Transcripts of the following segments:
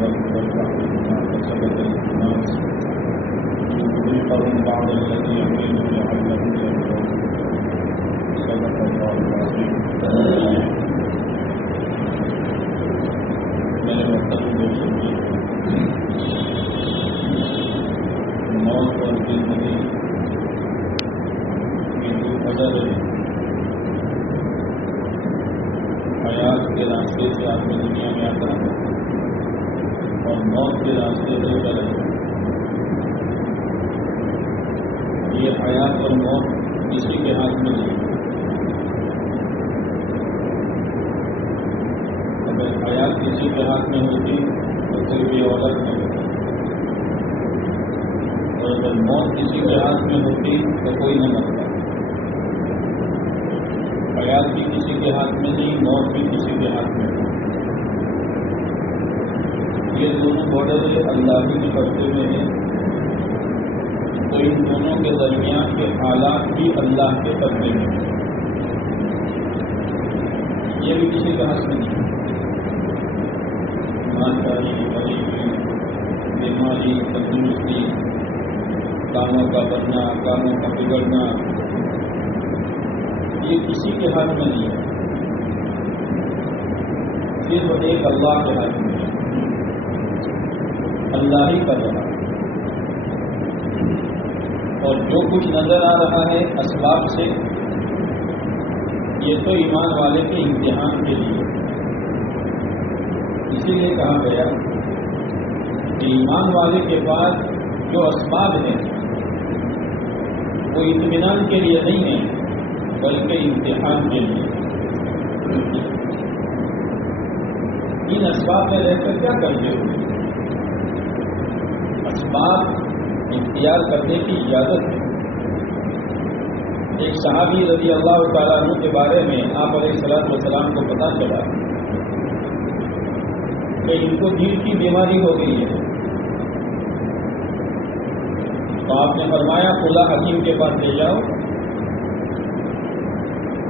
وارحمنا كسبت الناس لنذيقهم بعض الذي عملوا لعلهم يرجعون. صدق الله العظيم. میرے محترم دوستوں، موت اور زندگی کی جو قدر ہے، حیات کے راستے سے آدمی دنیا میں آتا ہے اور موت کے راستے سے چلے. یہ حیات اور موت کسی کے ہاتھ میں نہیں. اگر حیات کسی کے ہاتھ میں ہوتی تو پھر بھی عورت نہیں ہوتی، اور اگر موت کسی کے ہاتھ میں ہوتی تو کوئی نہ مرتا. حیات بھی کسی کے ہاتھ میں نہیں، موت بھی کسی کے ہاتھ میں نہیں. یہ دونوں بارڈر اللہ ہی کے قبضے میں ہیں، تو ان دونوں کے درمیان کے حالات بھی اللہ کے قبضے میں ہیں. یہ بھی کسی کے ہاتھ میں نہیں. مالداری، غریبی، بیماری، تندرستی، کاموں کا بننا، کاموں کا بگڑنا، یہ کسی کے ہاتھ میں نہیں ہے، صرف ایک اللہ کے ہاتھ میں ہے. اللہ ہی کر رہا ہے. اور جو کچھ نظر آ رہا ہے اسباب سے، یہ تو ایمان والے کے امتحان کے لیے. اسی لیے کہا گیا کہ ایمان والے کے پاس جو اسباب ہیں وہ اطمینان کے لیے نہیں ہے بلکہ امتحان کے لیے. ان اسباب میں رہ کر کیا کرتے ہو؟ اسباب اختیار کرنے کی اجازت ہے. ایک صحابی رضی اللہ تعالیٰ عنہ کے بارے میں آپ علیہ الصلوۃ والسلام کو پتہ چلا کہ ان کو دل کی بیماری ہو گئی ہے. تو آپ نے فرمایا فلاں حکیم کے پاس لے جاؤ،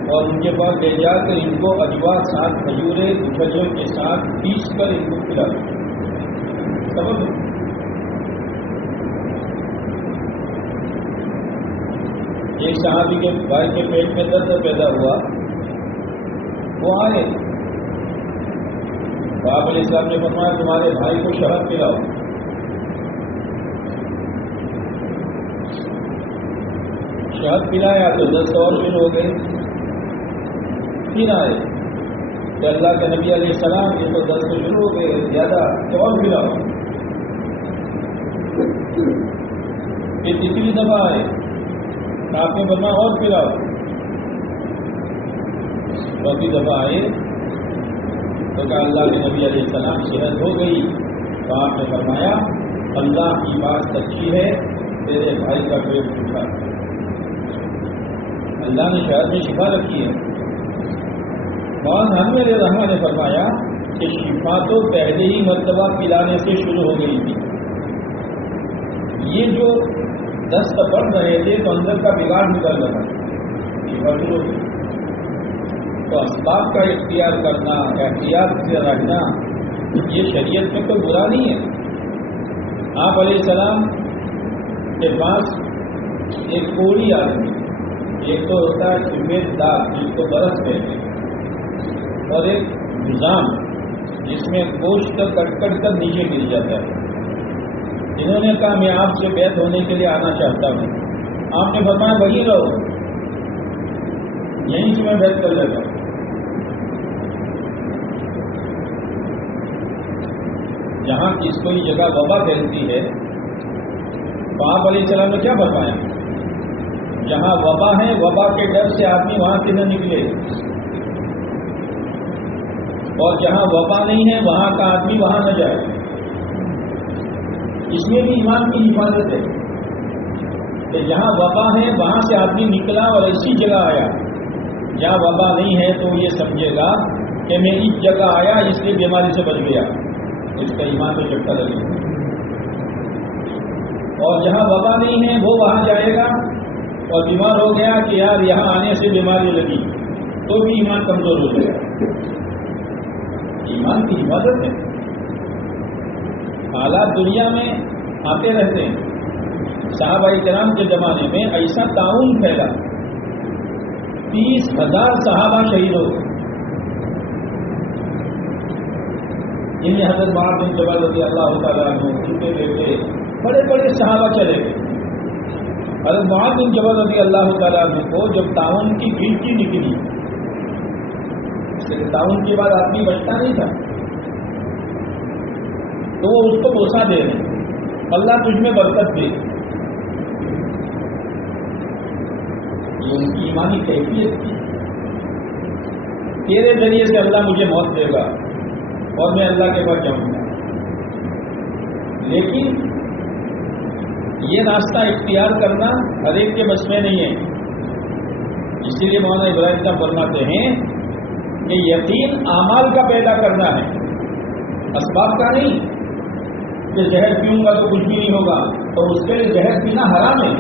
اور ان کے پاس لے جا کر ان کو اجوا 7 کھجوریں کھجور کے ساتھ پیس کر ان کو کھلا دو. سبب ایک صحابی کے بھائی کے پیٹ میں درد پیدا ہوا، وہ آئے تو آپ علیہ السلام نے فرمایا تمہارے بھائی کو شہد پلاؤ. شہد پلایا تو 10 اور دن ہو گئے. پھر آئے تو اللہ کے نبی علیہ السلام یہ تو 10 شروع ہو گئے زیادہ، تو اور پلاؤ. پھر تیسری دفعہ آئے، آپ نے فرمایا اور پلاؤ. چوتھی دفعہ آئے تو کہا اللہ کے نبی علیہ السلام صحت ہو گئی. تو آپ نے فرمایا اللہ کی بات سچی ہے، تیرے بھائی کا پیٹ ٹوٹا. اللہ نے شہد میں شفا رکھی ہے. مولانا حنفی علیہ الرحمہ نے فرمایا کہ شفا تو پہلے ہی مرتبہ پلانے سے شروع ہو گئی تھی. یہ جو دست پڑ رہے تھے تو اندر کا بگاڑ نکل رہا تھا. تو اسباب کا اختیار کرنا، احتیاط سے رہنا، یہ شریعت میں کوئی برا نہیں ہے. آپ علیہ السلام کے پاس ایک کوڑی آدمی، ایک تو ہوتا ہے سفید داغ جس کو برس کہتے ہیں، اور ایک نظام جس میں گوشت کٹ کٹ کر نیچے گر جاتا ہے. انہوں نے کہا میں آپ سے بیعت ہونے کے لیے آنا چاہتا ہوں. آپ نے فرمایا وہی رہو، یہیں سے میں بیعت کر لیتا ہوں. جہاں کس کوئی جگہ وبا پھیلتی ہے تو آپ علیہ السلام نے کیا بتایا؟ جہاں وبا ہے وبا کے ڈر سے آدمی وہاں سے نہ نکلے، اور جہاں وبا نہیں ہے وہاں کا آدمی وہاں نہ جائے. اس میں بھی ایمان کی حفاظت ہے کہ جہاں وبا ہے وہاں سے آدمی نکلا اور ایسی جگہ آیا جہاں وبا نہیں ہے تو یہ سمجھے گا کہ میں اس جگہ آیا اس لیے بیماری سے بچ گیا، اس کا ایمان تو جھٹکا لگے. اور جہاں وبا نہیں ہے وہ وہاں جائے گا اور بیمار ہو گیا کہ یار یہاں آنے سے بیماری لگی، تو بھی ایمان کمزور ہو جائے گا. ایمان کی حفاظت ہے. حالات دنیا میں آتے رہتے ہیں. صحابہ کرام کے زمانے میں ایسا تعاون پھیلا، 30,000 صحابہ شہید ہو گئے. ان میں حضرت معاذ بن جبل رضی اللہ تعالیٰ عنہ، ان کے بیٹے بڑے بڑے صحابہ چلے گئے. حضرت معاذ بن جبل رضی اللہ تعالیٰ عنہ کو جب تعاون کی گنتی نکلی، تعاون کے بعد آدمی بچتا نہیں تھا، تو وہ اس کو بوسہ دے رہے، اللہ تجھ میں برکت دے. یہ ان کی ایمانی کیفیت تھی. تیرے ذریعے سے اللہ مجھے موت دے گا اور میں اللہ کے پاس جاؤں گا. لیکن یہ راستہ اختیار کرنا ہر ایک کے بس میں نہیں ہے. اسی لیے مولانا ابراہیم صاحب فرماتے ہیں کہ یقین اعمال کا پیدا کرنا ہے، اسباب کا نہیں. کہ زہر پیوں گا تو کچھ بھی نہیں ہوگا، اور اس کے لیے زہر پینا حرام ہے.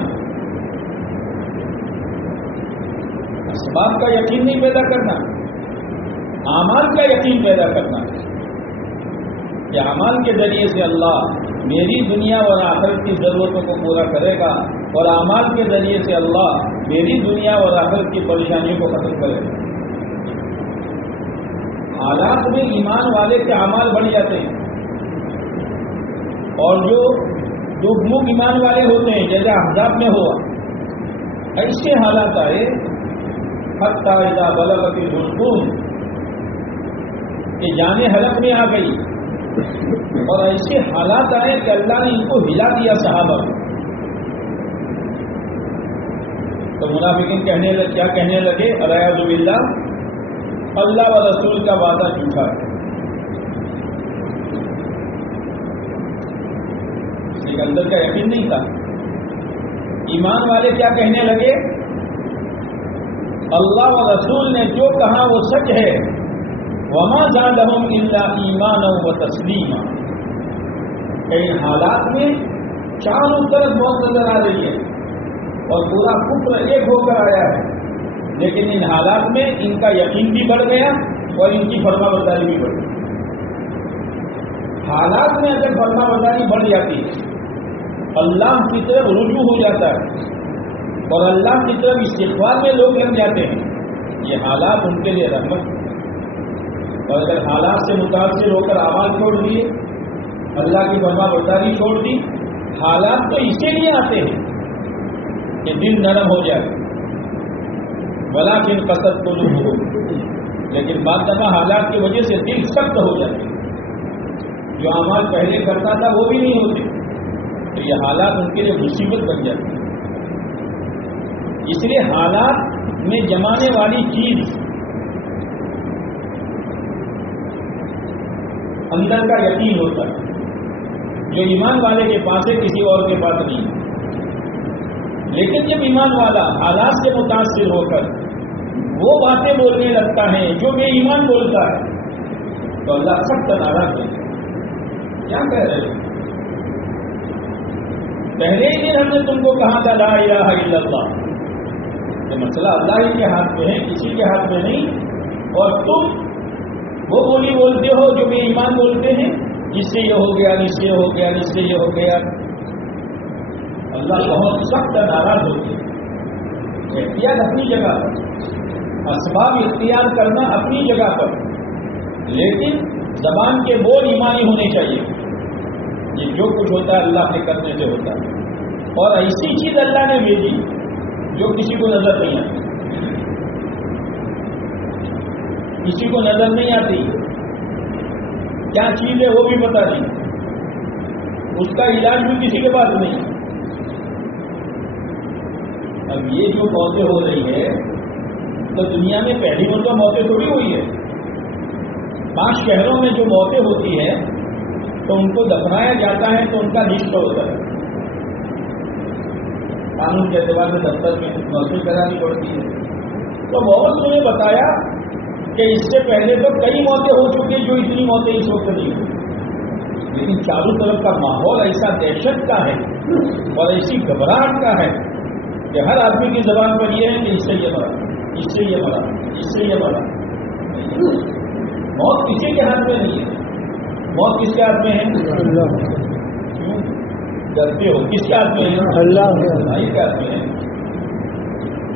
اسباب کا یقین نہیں پیدا کرنا، اعمال کا یقین پیدا کرنا کہ اعمال کے ذریعے سے اللہ میری دنیا اور آخرت کی ضرورتوں کو پورا کرے گا، اور اعمال کے ذریعے سے اللہ میری دنیا اور آخرت کی پریشانیوں کو ختم کرے گا. حالات میں ایمان والے کے اعمال بڑھ جاتے ہیں، اور جو گموک ایمان والے ہوتے ہیں جیسے احزاب میں ہوا، ایسے حالات آئے حتی اذا بلغت الحلقوم کہ جانیں حلق میں آ گئی، اور ایسے حالات آئے کہ اللہ نے ان کو ہلا دیا صحابہ کو. تو منافقین کیا کہنے لگے؟ الیاذ باللہ، اللہ و رسول کا وعدہ جھوٹا ہے. اس کے اندر کا یقین نہیں تھا. ایمان والے کیا کہنے لگے؟ اللہ و رسول نے جو کہا وہ سچ ہے. وما زادہم الا ایمانا و تسلیما. ان حالات میں چاروں طرف موت نظر آ رہی ہے اور پورا کفر ایک ہو کر آیا ہے، لیکن ان حالات میں ان کا یقین بھی بڑھ گیا اور ان کی فرما برداری بھی بڑھ گئی. حالات میں اگر فرما برداری بڑھ جاتی ہے، اللہ کی طرف رجوع ہو جاتا ہے اور اللہ کی طرف استغفار میں لوگ لگ جاتے ہیں، یہ حالات ان کے لیے رحمت. اور اگر حالات سے متاثر ہو کر اعمال چھوڑ دیے، اللہ کی فرما برداری چھوڑ دی، حالات تو اسی لیے آتے ہیں کہ دل نرم ہو جائے. ولیکن قسد قلوبہم، لیکن بعض دفعہ حالات کی وجہ سے دل سخت ہو جاتے ہیں. جو اعمال پہلے کرتا تھا وہ بھی نہیں ہوتے، تو یہ حالات ان کے لیے مصیبت بن جاتی ہے. اس لیے حالات میں جمانے والی چیز اندر کا یقین ہوتا ہے، جو ایمان والے کے پاس ہے، کسی اور کے پاس نہیں. لیکن جب ایمان والا حالات سے متاثر ہو کر وہ باتیں بولنے لگتا ہے جو بے ایمان بولتا ہے، تو اللہ سخت ناراض ہے. کیا کہہ رہے ہیں؟ پہلے ہی دن ہم نے تم کو کہا تھا لا الہ الا اللہ. یہ مسئلہ اللہ ہی کے ہاتھ میں ہے، کسی کے ہاتھ میں نہیں. اور تم وہ بولی بولتے ہو جو بے ایمان بولتے ہیں، جس سے یہ ہو گیا، جس سے یہ ہو گیا، جس سے یہ ہو گیا. اللہ بہت سخت ناراض ہوتے ہیں. احتیاط اپنی جگہ پر، اسباب اختیار کرنا اپنی جگہ پر، لیکن زبان کے بول ایمانی ہونے چاہیے. یہ جو کچھ ہوتا ہے اللہ کے کرنے سے ہوتا ہے. اور ایسی چیز اللہ نے بھیجی جو کسی کو نظر نہیں آتی، کسی کو نظر نہیں آتی. کیا چیز ہے وہ بھی پتہ نہیں، اس کا علاج بھی کسی کے پاس نہیں. اب یہ جو موتیں ہو رہی ہے تو دنیا میں پہلی مرتبہ موتیں تھوڑی ہوئی ہے. 5 شہروں میں جو موتیں ہوتی ہیں تو ان کو دفنایا جاتا ہے تو ان کا لسٹ ہوتا ہے. قانون کے اعتبار سے دفتر میں نوکری کرانی پڑتی ہے. تو بہت سے نے بتایا کہ اس سے پہلے تو کئی موتیں ہو چکی ہیں جو اتنی موتیں اس وقت نہیں ہوئی. لیکن چاروں طرف کا ماحول ایسا دہشت کا ہے اور ایسی گھبراہٹ کا ہے کہ ہر آدمی کی زبان پر یہ ہے کہ اس سے یہ مرا، اس سے یہ مرا، اس سے یہ مرا. موت کسی کے ہاتھ میں نہیں ہے. موت کس کے ہاتھ میں ہے؟ اللہ کیوں ڈرتے ہو؟ کس کے ہاتھ میں ہے؟ اللہ کے بھائی کے ہاتھ میں ہے.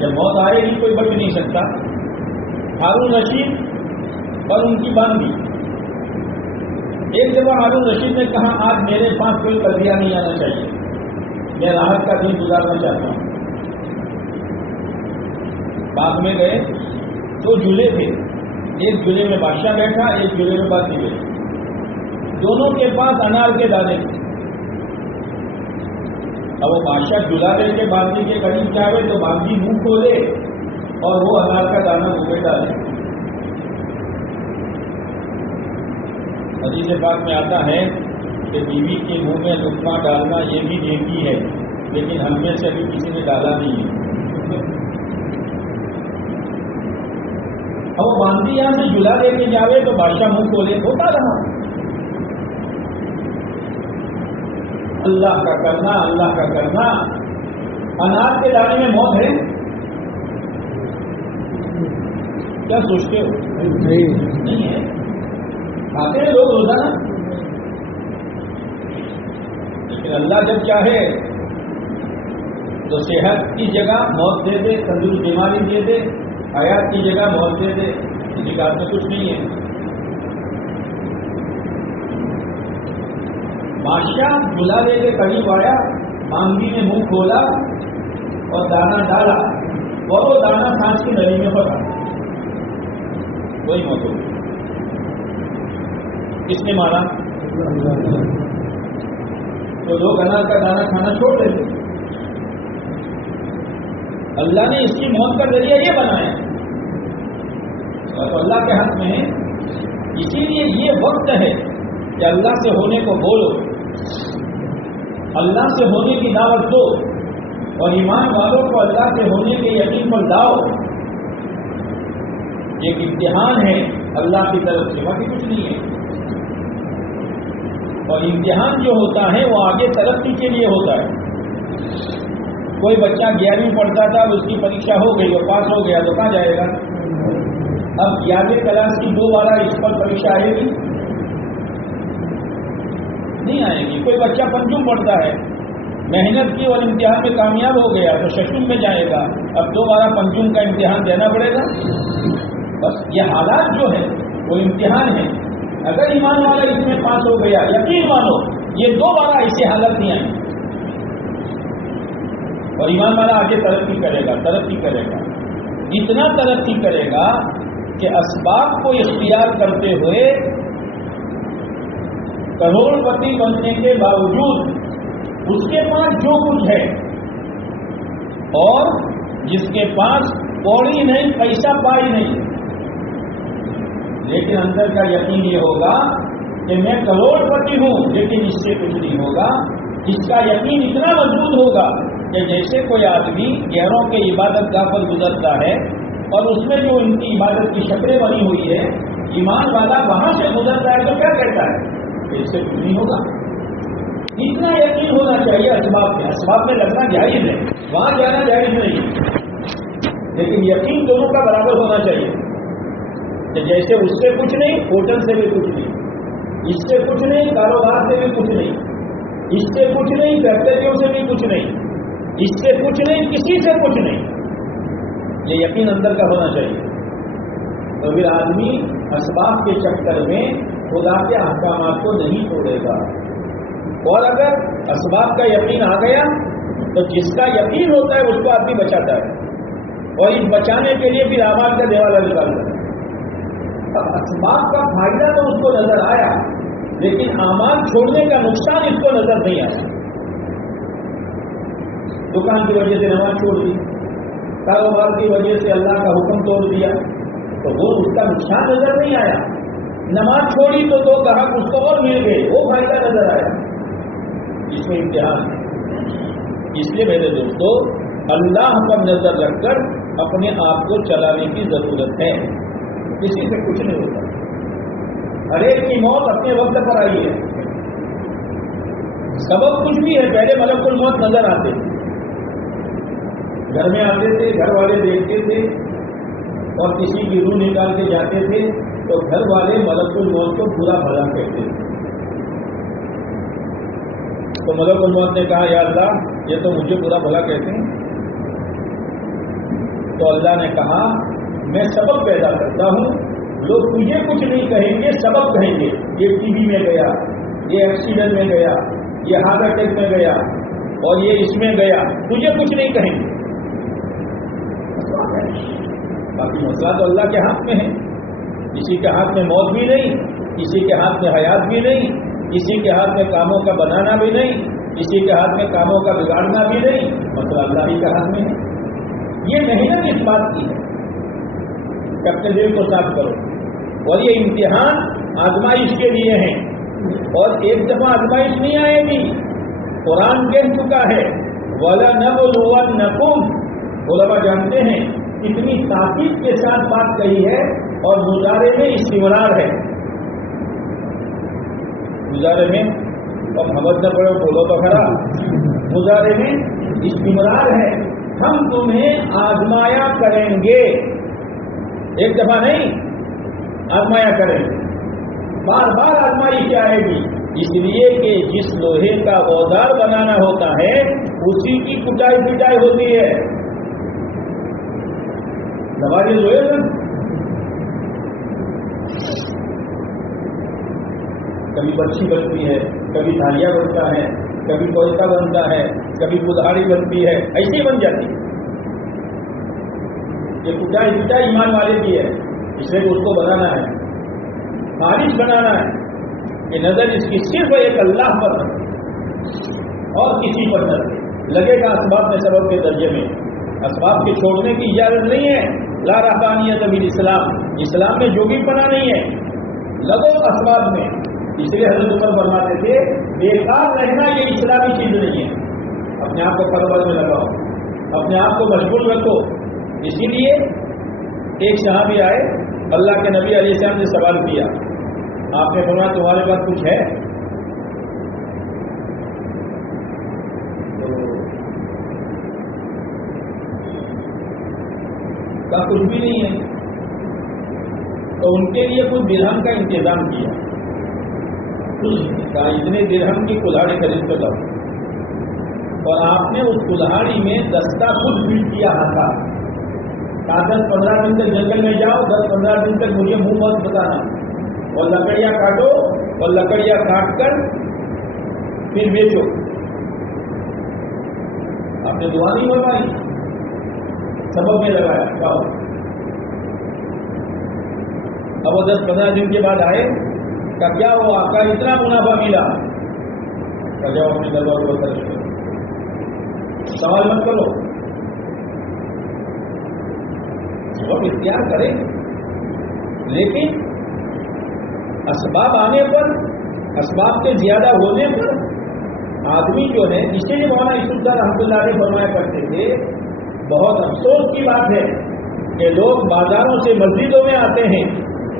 جب موت آئے گی کوئی بچ نہیں سکتا. ہارون رشید اور ان کی باندھی. ایک جگہ ہارون رشید نے کہا آج میرے پاس کوئی قضیہ نہیں آنا چاہیے, میں راحت کا دن گزارنا چاہتا ہوں. باغ میں گئے, 2 جھولے تھے, ایک جھولے میں بادشاہ بیٹھا, ایک جھولے میں باقی بیٹھا. دونوں کے پاس انار کے دانے تھے. اب وہ بادشاہ جھولا لے کے باندھی کے قریب جاوے تو باندھی منہ کھولے اور وہ انار کا دانا منہ میں ڈالے. حدیث پاک میں آتا ہے کہ بیوی کے منہ میں لقمہ ڈالنا یہ بھی نیکی ہے, لیکن ہم میں سے ابھی کسی نے ڈالا نہیں ہے. اب وہ باندھی یہاں سے جھولا لے کے جاوے تو بادشاہ منہ کھولے, ہوتا رہا. اللہ کا کرنا, اللہ کا کرنا. انار کے دانے میں موت ہے کیا سوچتے ہو؟ نہیں ہے. کھاتے ہیں لوگ روزانہ, لیکن اللہ جب چاہے تو صحت کی جگہ موت دے دے, تندرست بیماری دے دے, حیات کی جگہ موت دے دے. کسی کا میں کچھ نہیں ہے. بادشاہ جھولا لے کے قریب آیا, مانگی نے منہ کھولا اور دانا ڈالا, اور وہ دانا سانس کی نلی میں پڑا. کوئی موت ہو. کس نے مارا؟ تو لوگ انار کا دانا کھانا چھوڑ دیتے. اللہ نے اس کی موت کا ذریعہ یہ بنایا اور اللہ کے حق میں ہے. اسی لیے یہ وقت ہے کہ اللہ سے ہونے کو بولو, اللہ سے ہونے کی دعوت دو, اور ایمان والوں کو اللہ سے ہونے کے یقین پر لاؤ. ایک امتحان ہے اللہ کی طرف سے, باقی کچھ نہیں ہے. اور امتحان جو ہوتا ہے وہ آگے ترقی کے لیے ہوتا ہے. کوئی بچہ 11ویں پڑھتا تھا, اس کی پریکشا ہو گئی اور پاس ہو گیا تو کہاں جائے گا؟ اب 11ویں کلاس کی 2 بار اس پر پریکشا آئے گی؟ نہیں آئے گی. کوئی بچہ 5ویں پڑھتا ہے, محنت کی اور امتحان میں کامیاب ہو گیا تو 6ویں میں جائے گا. اب 2 بار 5ویں کا امتحان دینا پڑے گا. بس یہ حالات جو ہے وہ امتحان ہے. اگر ایمان والا اس میں پاس ہو گیا, یقین مانو یہ 2 بار ایسی حالت نہیں آئی. اور ایمان والا آگے ترقی کرے گا, ترقی کرے گا, اتنا ترقی کرے گا کہ اسباب کو اختیار کرتے ہوئے کروڑ پتی بننے کے باوجود اس کے پاس جو کچھ ہے, اور جس کے پاس کوڑی نہیں, پیسہ پائی نہیں, لیکن اندر کا یقین یہ ہوگا کہ میں کروڑ پتی ہوں لیکن اس سے کچھ نہیں ہوگا. اس کا یقین اتنا مضبوط ہوگا کہ جیسے کوئی آدمی گہروں کے عبادت گاہ پر گزرتا ہے اور اس میں جو ان کی عبادت کی شکلیں بنی ہوئی ہے, ایمان والا وہاں سے گزرتا ہے تو کیا کہتا ہے کہ اس سے کچھ نہیں ہوگا. اتنا یقین ہونا چاہیے اسباب میں. اسباب میں لگنا جائز ہے, وہاں جانا جائز نہیں, لیکن یقین دونوں کا برابر ہونا چاہیے کہ جیسے اس سے کچھ نہیں, ہوٹل سے بھی کچھ نہیں, اس سے کچھ نہیں, کاروبار سے بھی کچھ نہیں, اس سے کچھ نہیں, فیکٹریوں سے بھی کچھ نہیں, اس سے کچھ نہیں, کسی سے کچھ نہیں. یہ یقین اندر کا ہونا چاہیے. تو پھر آدمی اسباب کے چکر میں خدا کے احکامات کو نہیں چھوڑے گا. اور اگر اسباب کا یقین آ گیا تو جس کا یقین ہوتا ہے اس کو آدمی بچاتا ہے, اور اس بچانے کے لیے پھر اعمال کا دیوالا نکالتا ہے. اب اسباب کا فائدہ تو اس کو نظر آیا, لیکن اعمال چھوڑنے کا نقصان اس کو نظر نہیں آیا. دکان کی وجہ سے نماز چھوڑ دی, کاروبار کی وجہ سے اللہ کا حکم توڑ دیا, تو وہ اس کا نقصان نظر نہیں آیا. نماز چھوڑی تو 2 گاہک اس کو اور مل گئے, وہ فائدہ نظر آیا. اس میں امتحان ہے. اس لیے میرے دوستو, اللہ پر نظر رکھ کر اپنے آپ کو چلانے کی ضرورت ہے. کسی سے کچھ نہیں ہوتا. ہر ایک کی موت اپنے وقت پر آئی ہے. سبب کچھ بھی ہے, پہلے ملک الموت نظر آتے تھے, گھر میں آتے تھے, گھر والے دیکھتے تھے, اور کسی کی روح نکال کے جاتے تھے تو گھر والے ملک الموت کو برا بھلا کہتے تھے. تو ملک الموت نے کہا یا اللہ یہ تو مجھے برا بھلا کہتے ہیں. تو اللہ نے کہا میں سبب پیدا کرتا ہوں, لوگ تجھے کچھ نہیں کہیں گے, سبب کہیں گے. یہ ٹی بی میں گیا, یہ ایکسیڈنٹ میں گیا, یہ ہارٹ اٹیک میں گیا, اور یہ اس میں گیا, تجھے کچھ نہیں کہیں گے. باقی مسئلہ تو اللہ کے ہاتھ میں ہے. کسی کے ہاتھ میں موت بھی نہیں, کسی کے ہاتھ میں حیات بھی نہیں, کسی کے ہاتھ میں کاموں کا بنانا بھی نہیں, کسی کے ہاتھ میں کاموں کا بگاڑنا بھی نہیں. مسئلہ اللہ ہی کے ہاتھ میں ہے. یہ محنت اس بات کی ہے کہ اپنے دل کو صاف کرو. اور یہ امتحان آزمائش کے لیے ہیں, اور ایک دفعہ آزمائش نہیں آئے گی. قرآن کہہ چکا ہے وَلَنَبْلُوَنَّكُمْ. علماء جانتے ہیں اتنی تاکید کے ساتھ بات کہی ہے, اور مضارع میں استمرار ہے. مضارع میں اب حمد نہ پڑے بولو تو کھڑا, مضارع میں استمرار ہے. ہم تمہیں آزمایا کریں گے, ایک دفعہ نہیں آزمایا کریں گے, بار بار آزمائش آئے گی. اس لیے کہ جس لوہے کا اوزار بنانا ہوتا ہے اسی کی کٹائی پٹائی ہوتی ہے. دباجے لوہے نا, کبھی بچی بنتی ہے, کبھی دھالیا بنتا ہے, کبھی کوئلہ بنتا ہے, کبھی کدہاڑی بنتی ہے, ایسے ہی بن جاتی ہے. یہ کٹائی پٹائی ایمان والے کی ہے, اس لیے اس کو بنانا ہے, خالص بنانا ہے. کہ نظر اس کی صرف ایک اللہ پر اور کسی پر نہ لگے گا. اسباب میں سبب کے درجے میں اسباب کے چھوڑنے کی اجازت نہیں ہے. لا رہبانیت فی الاسلام, اسلام میں جو بھی پناہ نہیں ہے, لگو اسباب میں. اس لیے حضرت عمر فرماتے تھے بیکار رہنا یہ اسلامی چیز نہیں ہے. اپنے آپ کو پرور میں لگاؤ, اپنے آپ کو مشغول رکھو. اسی لیے ایک صحابی آئے, اللہ کے نبی علیہ السلام نے سوال کیا, آپ نے فرمایا تمہارے پاس کچھ ہے؟ تو کچھ بھی نہیں ہے. تو ان کے لیے کچھ درہم کا انتظام کیا, اتنے درہم کی کلہاڑی خرید کر لاؤ. اور آپ نے اس کلہاڑی میں دستہ خود فٹ کیا تھا. 10-15 دن تک جنگل میں جاؤ, 10-15 دن تک مجھے منہ مت بتانا, اور لکڑیاں کاٹو, اور لکڑیاں کاٹ کر پھر بیچو. آپ نے دعا نہیں بنوائی, سبب میں لگایا. کہو اب وہ 10-15 دن کے بعد آئے, کہ کیا وہ آپ کا اتنا منافع ملا؟ کہ جاؤ اپنے دربار کو خرچ کرو, سوال مت کرو, سبب اختیار کرے. لیکن اسباب آنے پر, اسباب کے زیادہ ہونے پر آدمی جو ہے, اس لیے مولانا یوسف شاہ رحمۃ اللہ علیہ فرمایا کرتے تھے, بہت افسوس کی بات ہے کہ لوگ بازاروں سے مسجدوں میں آتے ہیں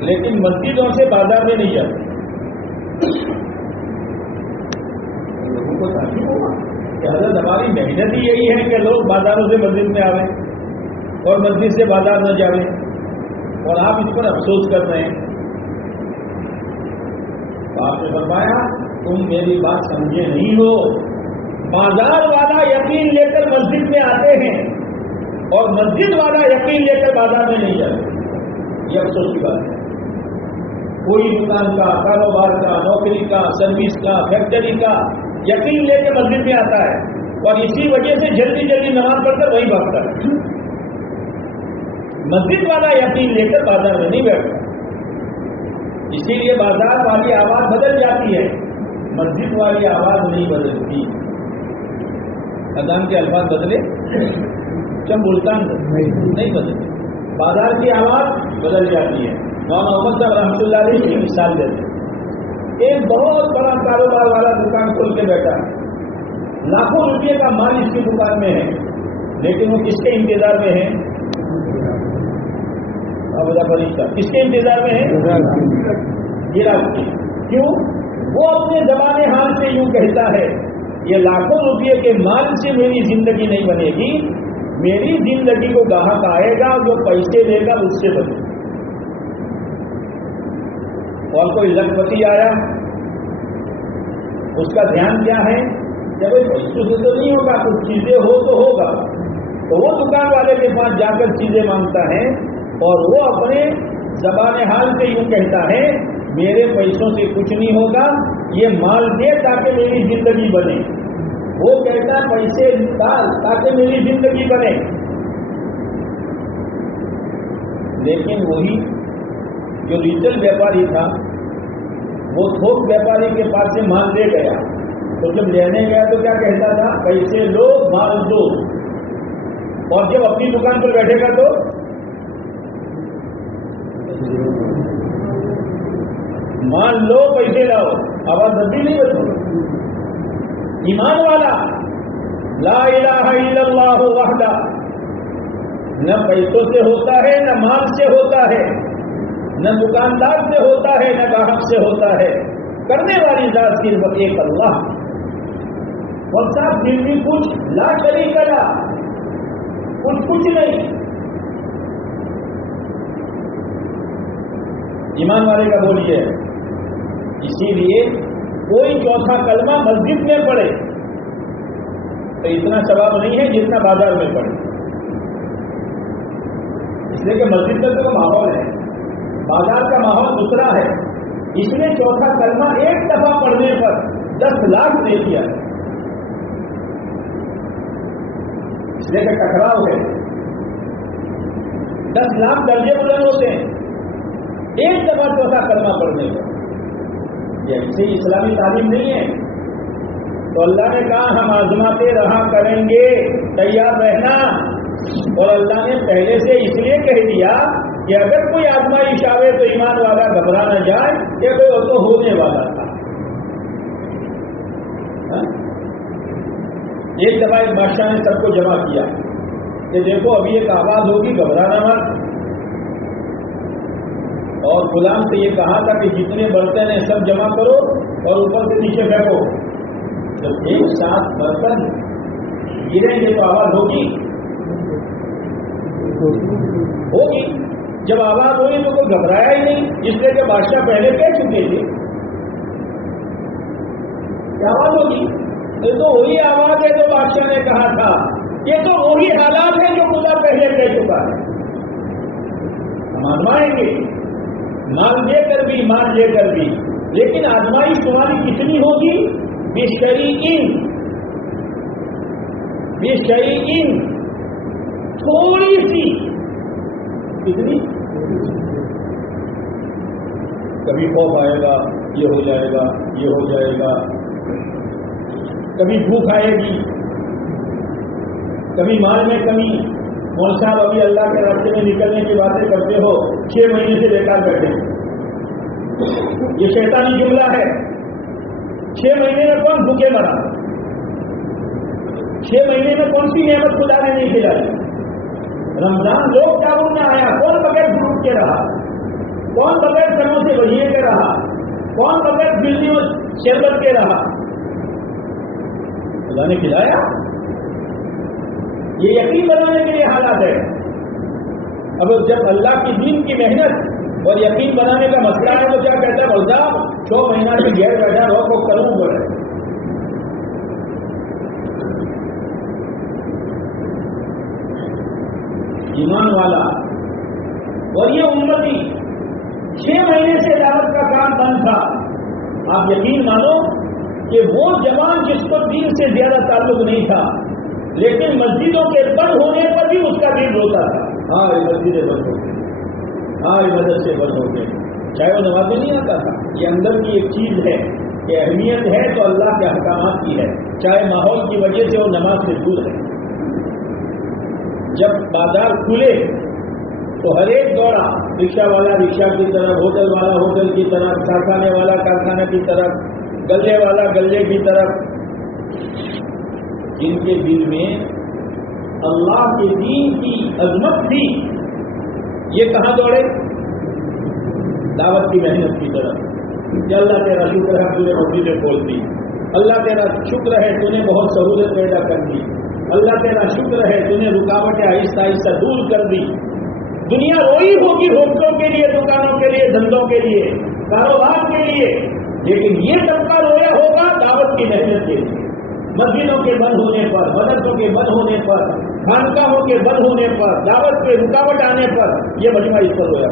لیکن مسجدوں سے بازار میں نہیں جاتے. لوگوں کو تعجب ہوگا کہ حضرت ہماری محنت ہی یہی ہے کہ لوگ بازاروں سے مسجد میں آویں اور مسجد سے بازار نہ جاویں, اور آپ اس پر افسوس کر رہے ہیں. آپ نے فرمایا تم میری بات سمجھے نہیں ہو. بازار والا یقین لے کر مسجد میں آتے ہیں, اور مسجد والا یقین لے کر بازار میں نہیں جاتے. یہ افسوس کی بات ہے. کوئی دکان کا, کاروبار کا, نوکری کا, سروس کا, فیکٹری کا یقین لے کے مسجد میں آتا ہے, اور اسی وجہ سے جلدی جلدی نماز پڑھ کر وہی بھاگتا ہے. مسجد والا یقین لے کر بازار میں نہیں بیٹھتا. اسی لیے بازار والی آواز بدل جاتی ہے, مسجد والی آواز نہیں بدلتی. اذان کے الفاظ بدلے, چم ملتان نہیں بدلے, بازار کی آواز بدل جاتی ہے. مولانا محمد صاحب رحمۃ اللہ علیہ کی مثال دیتے ہیں. ایک بہت بڑا کاروبار والا دکان کھول کے بیٹھا, لاکھوں روپے کا مال اس کی دکان میں ہے, لیکن وہ کس کے انتظار میں ہے؟ کس کے انتظار میں ہے؟ گراہک کی. کیوں؟ وہ اپنے زبان حال سے یوں کہتا ہے یہ لاکھوں روپے کے مال سے میری زندگی نہیں بنے گی, میری زندگی کو گاہک آئے گا جو پیسے لے گا اس سے بنے. اور کوئی لکھپتی آیا, اس کا دھیان کیا ہے جب پیسوں سے تو نہیں ہوگا، کچھ چیزیں ہو تو ہوگا، تو وہ دکان والے کے پاس جا کر چیزیں مانگتا ہے اور وہ اپنے زبان حال سے یوں کہتا ہے میرے پیسوں سے کچھ نہیں ہوگا، یہ مال دے تاکہ میری زندگی بنے. وہ کہتا ہے پیسے ڈال تاکہ میری زندگی بنے. لیکن وہی جو ریٹیل ویپاری تھا وہ تھوک ویپاری کے پاس سے مال لے گیا، تو جب لینے گیا تو کیا کہتا تھا؟ پیسے لو مال دو. اور جب اپنی دکان پر بیٹھے گا تو مال لو پیسے لاؤ. آواز ابھی نہیں بچوں. ایمان والا لا الہ الا اللہ وحدہ نہ پیسوں سے ہوتا ہے، نہ مال سے ہوتا ہے، نہ دکاندار سے ہوتا ہے، نہ گاہک سے ہوتا ہے. کرنے والی ذات صرف ایک اللہ. اور صاحب پھر بھی کچھ لا شریک لا، کچھ نہیں. ایمان والے کا بولیے. اسی لیے کوئی چوتھا کلمہ مسجد میں پڑھے تو اتنا ثواب نہیں ہے جتنا بازار میں پڑھے. اس لیے کہ مسجد میں تو ماحول ہے، بازار کا ماحول دوسرا ہے. اس لیے چوتھا کلمہ ایک دفعہ پڑھنے پر 10 لاکھ دے دیا. اس لیے کہ ٹکراؤ ہے، 10 لاکھ درجے بلند ہوتے ہیں ایک دفعہ چوتھا کلمہ پڑھنے پر. یہ ایسی اسلامی تعلیم نہیں ہے. تو اللہ نے کہا ہم آزماتے رہا کریں گے، تیار رہنا. اور اللہ نے پہلے سے اس لیے کہہ دیا کہ اگر کوئی آزمائش آوے تو ایمان والا گھبرا نہ جائے کہ کوئی اور تو ہونے والا تھا. ایک دفعہ ایک بادشاہ نے سب کو جمع کیا کہ دیکھو ابھی ایک آواز ہوگی، گھبرانا مت. اور غلام سے یہ کہا تھا کہ جتنے برتن ہیں سب جمع کرو اور اوپر سے نیچے پھینکو. جب ایک ساتھ برتن گریں گے تو آواز ہوگی. جب آواز ہوئی تو کوئی گھبرایا ہی نہیں، اس لیے کہ بادشاہ پہلے کہہ چکے تھے کہ آواز ہوگی. یہ تو وہی آواز ہے جو بادشاہ نے کہا تھا. یہ تو وہی حالات ہیں جو خدا پہلے کہہ چکا ہے. ہم آزمائیں گے، مال لے کر بھی، مال لے کر بھی. لیکن آزمائش تمہاری کتنی ہوگی؟ بشیء تھوڑی سی. کتنی؟ کبھی خوف آئے گا، یہ ہو جائے گا، یہ ہو جائے گا. کبھی بھوک آئے گی، کبھی مال میں کمی. مول صاحب ابھی اللہ کے راستے میں نکلنے کی باتیں کرتے ہو، 6 مہینے سے بیکار بیٹھے. یہ شیطانی جملہ ہے. 6 مہینے میں کون بھوکے مرا؟ 6 مہینے میں کون سی نعمت خدا نے نہیں کھلائی؟ رمضان لوگ چاول میں آیا، کون بغیر بھوک کے رہا؟ کون بغیر کنوں سے بجیے کے رہا؟ کون بغیر بجلیوں شربت کے رہا؟ خدا نے کھلایا. یہ یقین بنانے کے لیے حالات ہے. اب جب اللہ کی دین کی محنت اور یقین بنانے کا مسئلہ ہے تو کیا کہتا ہے بولتا 6 مہینہ سے گھیر بیٹھا رہو کو کروں بولے. ایمان والا اور یہ امتی 6 مہینے سے دعوت کا کام بند تھا. آپ یقین مانو کہ وہ جوان جس کو دین سے زیادہ تعلق نہیں تھا لیکن مسجدوں کے بند ہونے پر بھی اس کا دل روتا تھا. ہاں یہ مسجدیں بند ہو گئی، ہاں یہ مدرسے بند ہو گئے. چاہے وہ نمازیں نہیں آتا تھا. یہ اندر کی ایک چیز ہے کہ اہمیت ہے تو اللہ کے احکامات کی ہے، چاہے ماحول کی وجہ سے وہ نماز سے دور ہے. جب بازار کھلے تو ہر ایک دوڑا، رکشہ والا رکشہ کی طرف، ہوٹل والا ہوٹل کی طرف، کارخانے والا کارخانے کی طرف، گلے والا گلے کی طرف. جن کے دل میں اللہ کے دین کی عظمت تھی یہ کہاں دوڑے؟ دعوت کی محنت کی طرف. کہ اللہ تیرا شکر ہے تو نے مسجدیں کھول دی، اللہ تیرا شکر ہے تو نے بہت سہولت پیدا کر دی، اللہ تیرا شکر ہے تو نے رکاوٹیں آہستہ آہستہ دور کر دی. دنیا روئی ہوگی ہوٹلوں کے لیے، دکانوں کے لیے، دھندوں کے لیے، کاروبار کے لیے، لیکن یہ طبقہ رویا ہوگا دعوت کی محنت کے لیے. مسجدوں کے بند ہونے پر، مدرسوں کے بند ہونے پر، خانقاہوں کے بند ہونے پر، دعوت پہ رکاوٹ آنے پر یہ مجمع اس پر رویا.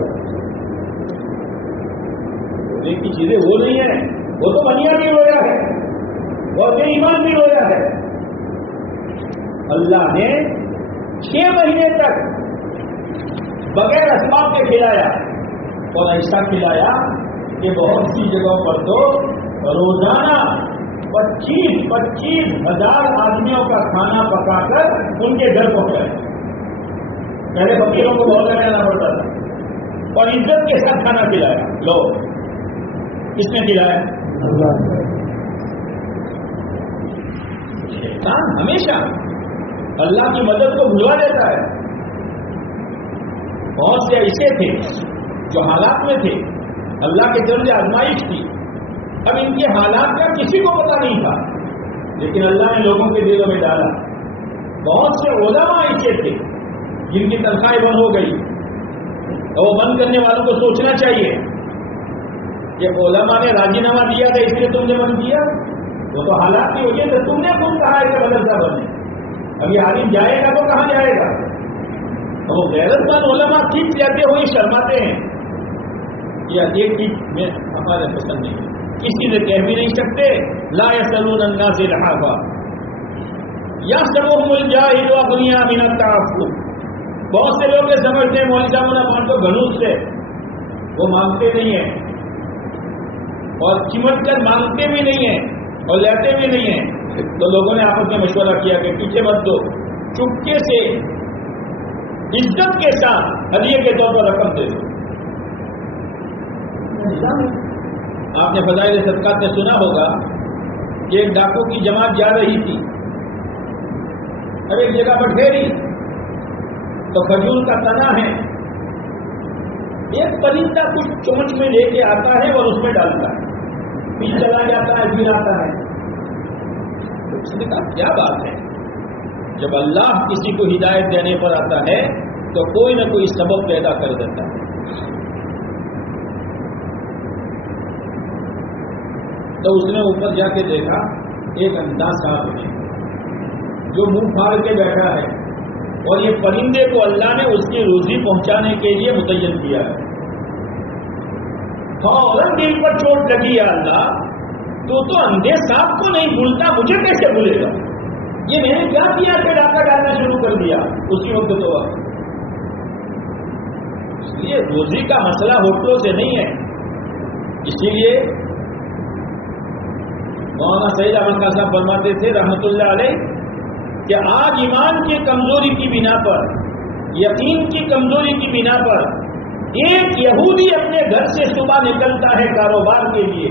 رونے کی چیزیں وہ نہیں ہیں، وہ تو بنیا بھی رویا ہے، وہ بے ایمان بھی رویا ہے. اللہ نے 6 مہینے تک بغیر اسباب کے کھلایا، اور ایسا کھلایا کہ بہت سی جگہوں پر تو روزانہ 25,000 آدمیوں کا کھانا پکا کر ان کے گھر پہنچایا. پہلے فقیروں کو بہت جانا پڑتا تھا، اور عزت کے ساتھ کھانا کھلایا. لو، کس نے کھلایا؟ شیطان ہمیشہ اللہ کی مدد کو بھلوا دیتا ہے. بہت سے ایسے تھے جو حالات میں تھے، اللہ کے طرف سے آزمائش تھی. اب ان کے حالات کا کسی کو پتا نہیں تھا، لیکن اللہ نے لوگوں کے دلوں میں ڈالا. بہت سے علماء ایسے تھے جن کی تنخواہیں بند ہو گئی، اور وہ بند کرنے والوں کو سوچنا چاہیے کہ علماء نے راضی نامہ دیا تھا اس لیے تم نے بند کیا. وہ تو حالات کی وجہ سے تم نے خود کہا ہے کہ مدرسہ بنے. اب یہ عالم جائے گا تو کہاں جائے گا؟ وہ غیرت مند علماء ٹھیک لیتے ہوئے شرماتے ہیں. یہ ایک چیز میں ہمارے پسند نہیں ہے، کسی سے کہہ بھی نہیں سکتے لا یسألون الناس الحافا یحسبهم الجاہل اغنیاء من التعفف. بہت سے لوگ یہ سمجھتے ہیں مولوی صاحب نے مان تو گھنوس سے، وہ مانگتے نہیں ہیں اور چمٹ کر مانگتے بھی نہیں ہیں اور لیتے بھی نہیں ہیں. تو لوگوں نے آپس میں مشورہ کیا کہ پیچھے مت دو، چپکے سے عزت کے ساتھ ہدیے کے طور پر رقم دے دو. آپ نے فضائل صدقات میں سنا ہوگا کہ ایک ڈاکو کی جماعت جا رہی تھی، اب ایک جگہ پر ٹھہری تو کھجور کا تنا ہے، ایک پرندہ کچھ چونچ میں لے کے آتا ہے اور اس میں ڈالتا ہے، پھر چلا جاتا ہے، پھر آتا ہے. اس نے کہا کیا بات ہے، جب اللہ کسی کو ہدایت دینے پر آتا ہے تو کوئی نہ کوئی سبب پیدا کر دیتا ہے. تو اس نے اوپر جا کے دیکھا ایک اندھا صاحب ہے جو منہ پھاڑ کے بیٹھا ہے، اور یہ پرندے کو اللہ نے اس کی روزی پہنچانے کے لیے متعین کیا ہے. فوراً دل پر چوٹ لگی، یا اللہ تو اندھے صاحب کو نہیں بھولتا، مجھے کیسے بھولے گا؟ یہ میں نے کیا کیا کہ ڈاکہ ڈالنا شروع کر دیا اسی وقت. تو اس لیے روزی کا مسئلہ ہوٹلوں سے نہیں ہے. اسی لیے مولانا سعید احمد خان صاحب فرماتے تھے رحمۃ اللہ علیہ کہ آج ایمان کی کمزوری کی بنا پر، یقین کی کمزوری کی بنا پر ایک یہودی اپنے گھر سے صبح نکلتا ہے کاروبار کے لیے،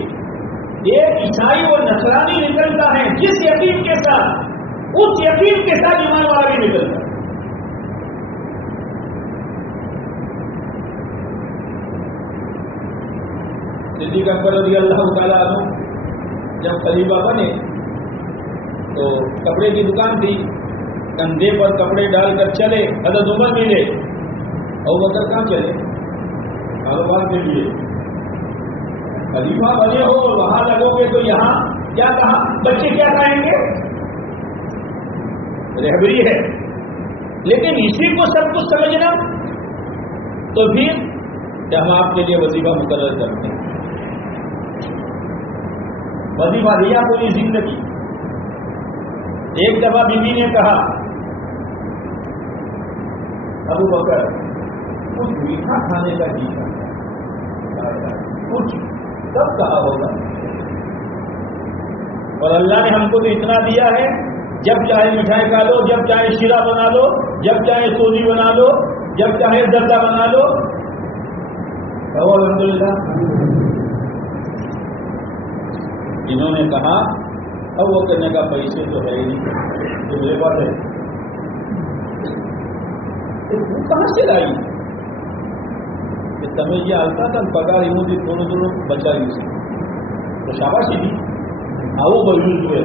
ایک عیسائی اور نصرانی نکلتا ہے جس یقین کے ساتھ، اس یقین کے ساتھ ایمان والا بھی نکلتا ہے. صدیق اکبر رضی اللہ تعالیٰ عنہ جب خلیفہ بنے تو کپڑے کی دکان تھی، کندھے پر کپڑے ڈال کر چلے. حضرت عمر ملے، ابوبکر کہاں چلے؟ کاروبار کے لیے. خلیفہ بنے ہو اور وہاں لگو گے تو یہاں کیا کہا؟ بچے کیا کھائیں گے؟ رہبری ہے. لیکن اسی کو سب کچھ سمجھنا تو پھر کہ ہم آپ کے لیے وظیفہ مقرر کرتے ہیں. وظیفہ دیا پوری زندگی. ایک دفعہ بیوی نے کہا ابو بکر کچھ میٹھا کھانے کا جی کرتا، کچھ کب کہا ہوگا؟ اور اللہ نے ہم کو تو اتنا دیا ہے، جب چاہے مٹھائی کھا لو، جب چاہے شیرہ بنا لو، جب چاہے سوزی بنا لو، جب چاہے زردہ بنا لو. الحمدللہ. انہوں نے کہا اب وہ کرنے کا پیسے تو ہے ہی نہیں، تو میرے پاس ہے. وہ کہاں سے لائی کہ تمہیں یہ آتا تھا پگار ہوں بھی تھوڑا تھوڑا بچا لی سے تو شاباشی دی آؤ بجوز ہوئے.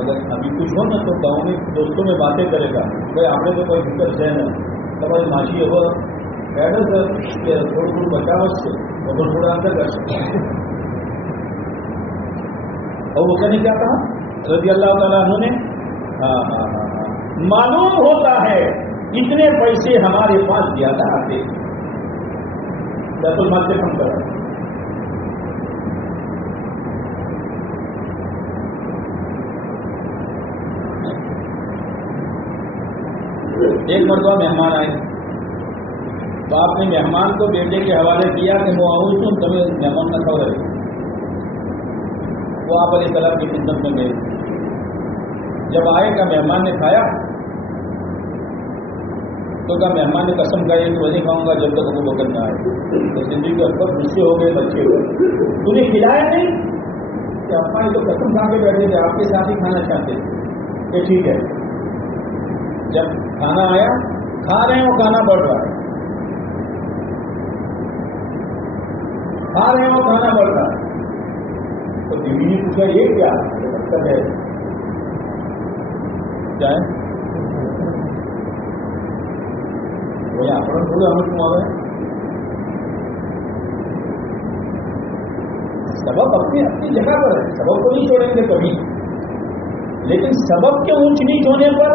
اگر ابھی کچھ ہو نا تو گاؤں میں دوستوں میں باتیں کرے گا بھائی آپ نے تو کوئی دقت ہے نا تمہاری ماشی ہو پیدل سے تھوڑی تھوڑی بچاوٹ سے اور تھوڑا اندر کر سکتے ہیں. اور وہ کہنے کیا کہا رضی اللہ تعالیٰ عنہ نے؟ معلوم ہوتا ہے اتنے پیسے ہمارے پاس زیادہ آتے بیت المال سے کم کرا. ایک مرتبہ مہمان آئے تو آپ نے مہمان کو بیٹے کے حوالے کیا کہ وہ آؤں تم تمہیں مہمان نہ کھاؤ رہے. وہ آپ علیہ السلام کی خدمت میں گئے. جب آئے کا مہمان نے کھایا تو کہا مہمان نے قسم کھائی کہ وہ نہیں کھاؤں گا جب تک وہ وقت نہ آئے. تو زندگی کے اکثر غصے ہو گئے, بچے ہو گئے. تمہیں کھلایا نہیں کہ ابا یہ تو قسم کھا کے بیٹھے تھے, آپ کے ساتھ ہی کھانا چاہتے تھے. کہ ٹھیک ہے. جب کھانا آیا کھا رہے ہیں, وہ کھانا بڑھ رہا ہے, کھا رہے ہیں وہ کھانا بڑھ رہا ہے. تو بیوی نے پوچھا یہ کیا مطلب ہے کیا ہے وہ یہاں پر تھوڑے ہمیں کما رہے ہیں. سبب اپنی اپنی جگہ پر ہے, سبب کو نہیں چھوڑیں گے کبھی, لیکن سبب کے اونچ نیچ ہونے پر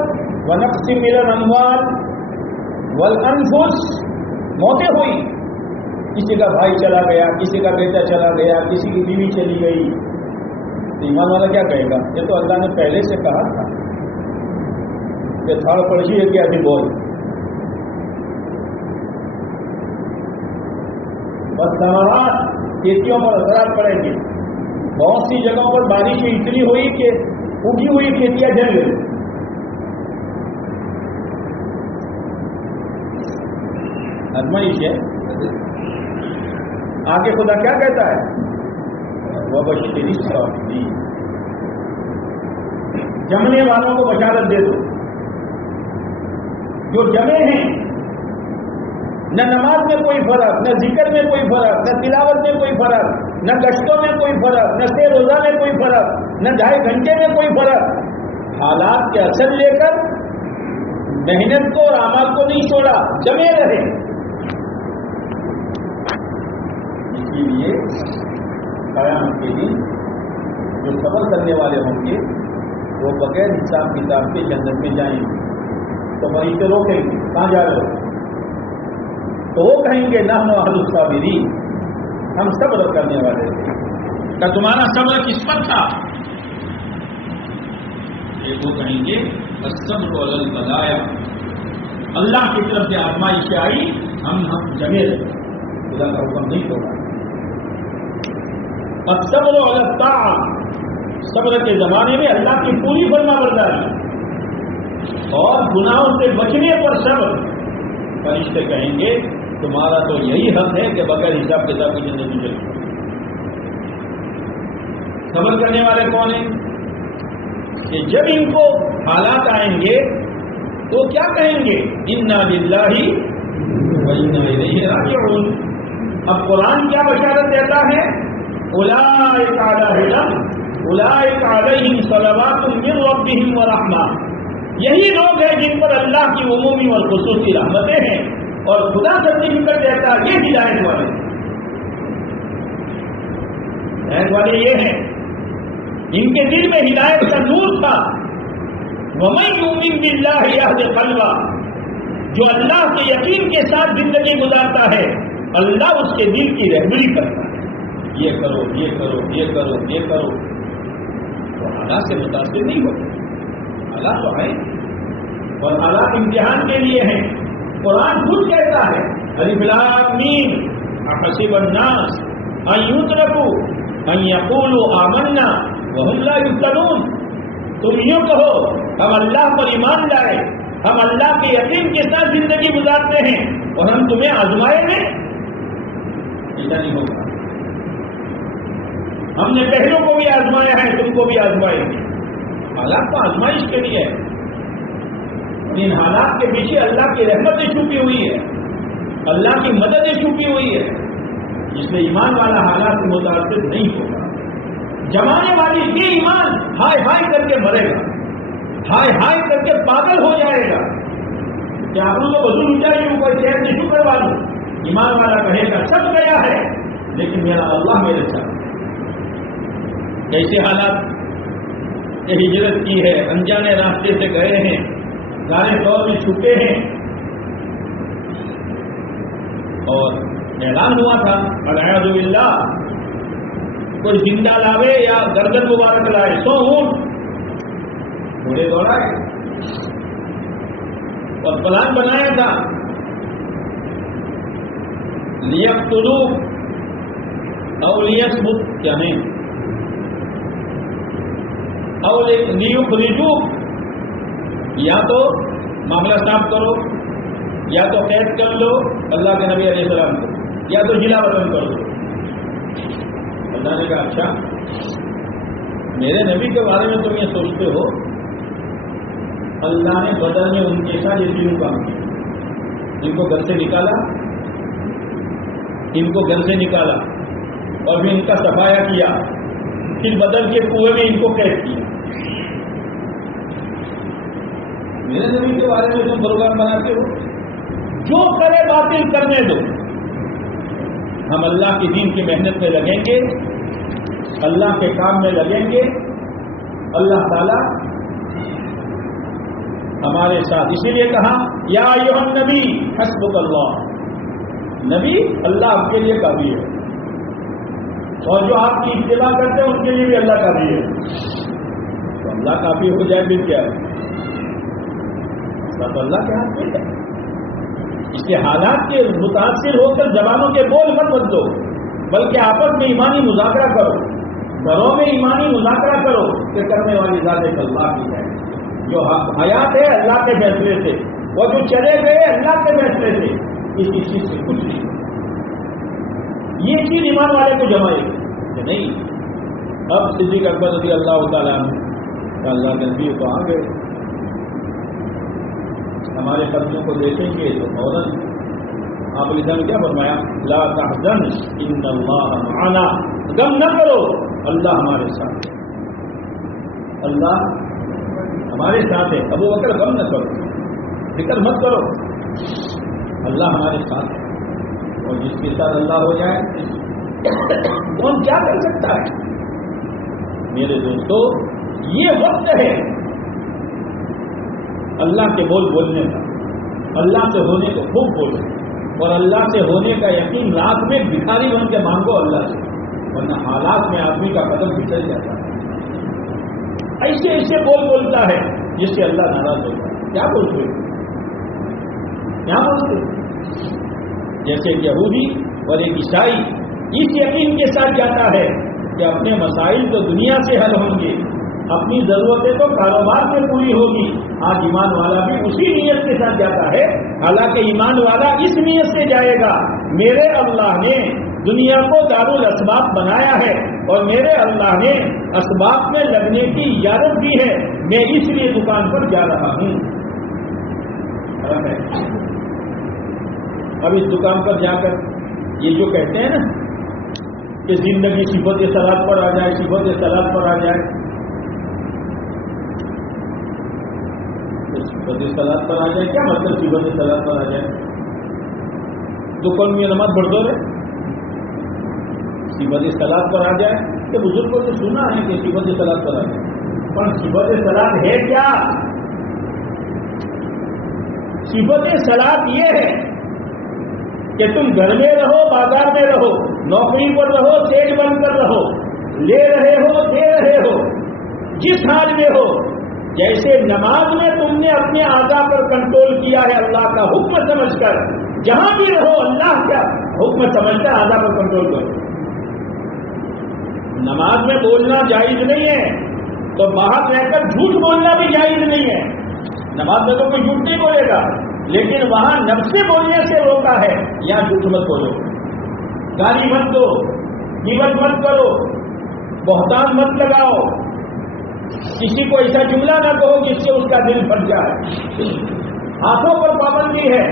وَنَقْصٍ مِّنَ الْأَمْوَالِ وَالْأَنفُسِ موتیں ہوئی. کسی کا بھائی چلا گیا, کسی کا بیٹا چلا گیا, کسی کی بیوی چلی گئی. تو ایمان والا کیا کہے گا؟ یہ تو اللہ نے پہلے سے کہا تھا کہ تھوڑا پڑھی ہے کہ ابھی بول. بس ثمرات کھیتیوں پر اثرات پڑیں گے. بہت سی جگہوں پر بارشیں اتنی ہوئی کہ اگی ہوئی کھیتیاں جل گئی. آزمائش ہے. آگے خدا کیا کہتا ہے؟ وَبَشِّرِ الصَّابِرِينَ, جمنے والوں کو بشارت دے دو. جو جمے ہیں, نہ نماز میں کوئی فرق, نہ ذکر میں کوئی فرق, نہ تلاوت میں کوئی فرق, نہ گشتوں میں کوئی فرق, نہ سیر روزہ میں کوئی فرق, نہ 2.5 گھنٹے میں کوئی فرق. حالات کے اثر لے کر محنت کو اور اعمال کو نہیں چھوڑا, جمے رہے. اس کے لیے قیامت کے دن جو صبر کرنے والے ہوں گے وہ بغیر حساب کتاب کے جنت میں جائیں گے. تو فرشتے روکیں گے, کہاں جا رہے ہو؟ تو وہ کہیں گے نحن اہل الصابرین, ہم صبر کرنے والے تھے. کہ تمہارا صبر کس پر تھا؟ ایک وہ کہیں گے الصبر علی البلایا, اللہ کی طرف سے آزمائش آئی, ہم جمے رہے, خدا کا حکم نہیں ہوگا. الصبر علی الطاعہ, صبر کے زمانے میں اللہ کی پوری فرما برداری اور گناہوں سے بچنے پر صبر. فرشتے کہیں گے تمہارا تو یہی حق ہے کہ بغیر حساب کتاب کی زندگی چلے. صبر کرنے والے کون ہیں؟ کہ جب ان کو حالات آئیں گے تو کیا کہیں گے؟ انا للہ و انا الیہ راجعون. اب قرآن کیا بشارت دیتا ہے؟ اولئک علی ہدی اولئک علیہم صلوات من ربہم ورحمہ. یہی لوگ ہیں جن پر اللہ کی عمومی اور خصوصی رحمتیں ہیں, اور خدا سرٹیفکیٹ دیتا ہے یہ ہدایت والے. ہدایت والے یہ ہیں, ان کے دل میں ہدایت کا نور تھا. وَمَن يُؤْمِن بِاللَّهِ يَهْدِ قَلْبَهُ, جو اللہ کے یقین کے ساتھ زندگی گزارتا ہے اللہ اس کے دل کی رہبری کرتا ہے. یہ کرو, یہ کرو, یہ کرو, یہ کرو. تو حالات سے متاثر نہیں ہوتے. حالات تو ہیں اور حالات امتحان کے لیے ہیں. قرآن خود کہتا ہے الف لام میم احسب الناس ان یترکوا ان یقولوا آمنا وهم لا یفتنون. تم یوں کہو ہم اللہ پر ایمان لائے, ہم اللہ کے یقین کے ساتھ زندگی گزارتے ہیں اور ہم تمہیں آزمائے ہیں. ایسا نہیں ہوگا. ہم نے پہلوں کو بھی آزمایا ہے, تم کو بھی آزمائیں گے. حالات تو آزمائش کے لیے ہے. ان حالات کے پیچھے اللہ کی رحمتیں چھپی ہوئی ہے, اللہ کی مددیں چھپی ہوئی ہے, جس میں ایمان والا حالات سے متاثر نہیں ہوگا. جمانے والی یہ ایمان ہائے ہائے کر کے مرے گا, ہائے ہائے کر کے پاگل ہو جائے گا. کہ آپ کو وضو اٹھائیے اوپر چین سے شکر مانوں. ایمان والا کہے گا سب گیا ہے لیکن میرا اللہ میرے ساتھ. کیسے حالات کہ ہجرت کی ہے, انجانے راستے سے گئے ہیں, سارے دور میں چھپے ہیں, اور اعلان ہوا تھا والعیاذ باللہ کوئی زندہ لاوے یا گردن مبارک لائے, 100 اونٹ گھوڑے دوڑائے, اور پلان بنایا تھا لیقتلوک او لیثبت, کیا نہیں, او لیخرجوک, یا تو معاملہ صاف کرو, یا تو قید کر لو اللہ کے نبی علیہ السلام کو, یا تو جلا وطن کر دو. اللہ نے کہا اچھا میرے نبی کے بارے میں تم یہ سوچتے ہو, اللہ نے بدر میں ان کے ساتھ یہ تینوں کام کیا. ان کو گھر سے نکالا, ان کو گھر سے نکالا, اور پھر ان کا صفایا کیا, پھر بدر کے کنویں میں ان کو قید کیا. میرے نبی کے بارے میں تم پروگرام بناتے ہو, جو کرے باطل کرنے دو. ہم اللہ کی دین کی محنت میں لگیں گے, اللہ کے کام میں لگیں گے, اللہ تعالی ہمارے ساتھ. اسی لیے کہا یا ایھا النبی حسبک اللہ, نبی اللہ آپ کے لیے کافی ہے, اور جو آپ کی اتباع کرتے ہیں ان کے لیے بھی اللہ کافی ہے. تو اللہ کافی ہو جائے پھر کیا ہے, سب اللہ کے ہاتھ میں ہے. اس کے حالات کے متاثر ہو کر زبانوں کے بول مت بدلو, بلکہ آپس میں ایمانی مذاکرہ کرو, گھروں میں ایمانی مذاکرہ کرو کہ کرنے والی ذات ایک اللہ کی ہے. جو حیات ہے اللہ کے فیصلے سے, وہ جو چلے گئے اللہ کے فیصلے سے, کسی چیز سے کچھ نہیں. یہ چیز ایمان والے کو جمائے گی کہ نہیں. اب صدیق اکبر رضی اللہ تعالیٰ عنہ اللہ کے نبی تو آ گئے, ہمارے قدموں کو دیکھیں گے تو فوراً آپ نے کیا فرمایا, لا تحزن ان اللہ معنا, غم نہ کرو اللہ ہمارے ساتھ, اللہ ہمارے ساتھ ہے. ابو بکر غم نہ کرو, فکر مت کرو, اللہ ہمارے ساتھ ہے. اور جس کے ساتھ اللہ ہو جائے کون کیا کر سکتا ہے. میرے دوستو یہ وقت ہے اللہ کے بول بولنے کا, اللہ سے ہونے کو خوب بولو, اور اللہ سے ہونے کا یقین رات میں بھکاری بن کے مانگو اللہ سے, ورنہ حالات میں آدمی کا قدم پھسل جاتا ہے. ایسے ایسے بول بولتا ہے جس سے اللہ ناراض ہوتا ہے. کیا بولتے کیا بولتے جیسے ایک یہودی اور ایک عیسائی اس یقین کے ساتھ جاتا ہے کہ اپنے مسائل تو دنیا سے حل ہوں گے, اپنی ضرورتیں تو کاروبار سے پوری ہوگی. آج ایمان والا بھی اسی نیت کے ساتھ جاتا ہے, حالانکہ ایمان والا اس نیت سے جائے گا میرے اللہ نے دنیا کو دارالاسباب بنایا ہے, اور میرے اللہ نے اسباب میں لگنے کی اجازت دی ہے, میں اس لیے دکان پر جا رہا ہوں. اب اس دکان پر جا کر یہ جو کہتے ہیں نا کہ زندگی صفت صلاۃ پر آ جائے, صفت صلاۃ پر آ جائے, صفت صلاۃ پر آ جائے, کیا مطلب صفت صلاۃ پر آ جائے؟ دکان میں نماز پڑھ دو رہے, صفت صلاۃ پر آ جائے. کہ بزرگوں سے سنا ہے کہ صفت صلاۃ پر آ جائے, پر صفت صلاۃ ہے کیا؟ صفت صلاۃ یہ ہے کہ تم گھر میں رہو, بازار میں رہو, نوکری پر رہو, سیٹ بن کر رہو, لے رہے ہو, دے رہے ہو, جس حال میں ہو, جیسے نماز میں تم نے اپنے اعضاء پر کنٹرول کیا ہے اللہ کا حکم سمجھ کر, جہاں بھی رہو اللہ کا حکم سمجھ کر اعضاء پر کنٹرول کرو. نماز میں بولنا جائز نہیں ہے تو باہر رہ کر جھوٹ بولنا بھی جائز نہیں ہے. نماز میں تو کوئی جھوٹ نہیں بولے گا, لیکن وہاں نفس بولنے سے روکا ہے. یہاں جھوٹ مت بولو, گالی مت دو, غیبت مت کرو, بہتان مت لگاؤ, کسی کو ایسا جملہ نہ کہو جس سے اس کا دل پھٹ جائے. ہاتھوں پر پابندی ہے,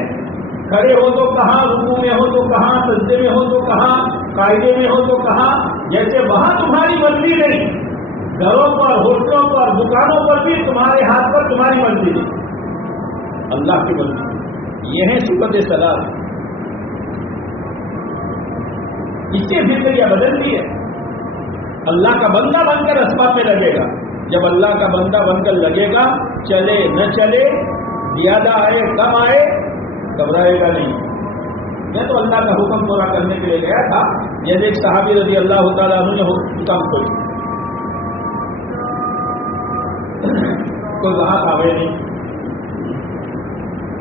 کھڑے ہو تو کہاں, رکوع میں ہو تو کہاں, سجدے میں ہو تو کہاں, قاعدے میں ہو تو کہاں, جیسے وہاں تمہاری مرضی نہیں, گھروں پر, ہوٹلوں پر, دکانوں پر بھی تمہارے ہاتھ پر تمہاری مرضی نہیں, اللہ کی مرضی. یہ ہے صفت صلاۃ. اس سے زندگیاں بدلتی ہے. اللہ کا بندہ بن کر اسباب میں لگے گا. جب اللہ کا بندہ بن کر لگے گا، چلے نہ چلے، زیادہ آئے کم آئے، گھبرائے گا نہیں. میں تو اللہ کا حکم پورا کرنے کے لیے گیا تھا. جیسے ایک صحابی رضی اللہ تعالیٰ عنہ نے دکان کھولی، کوئی وہاں آوے نہیں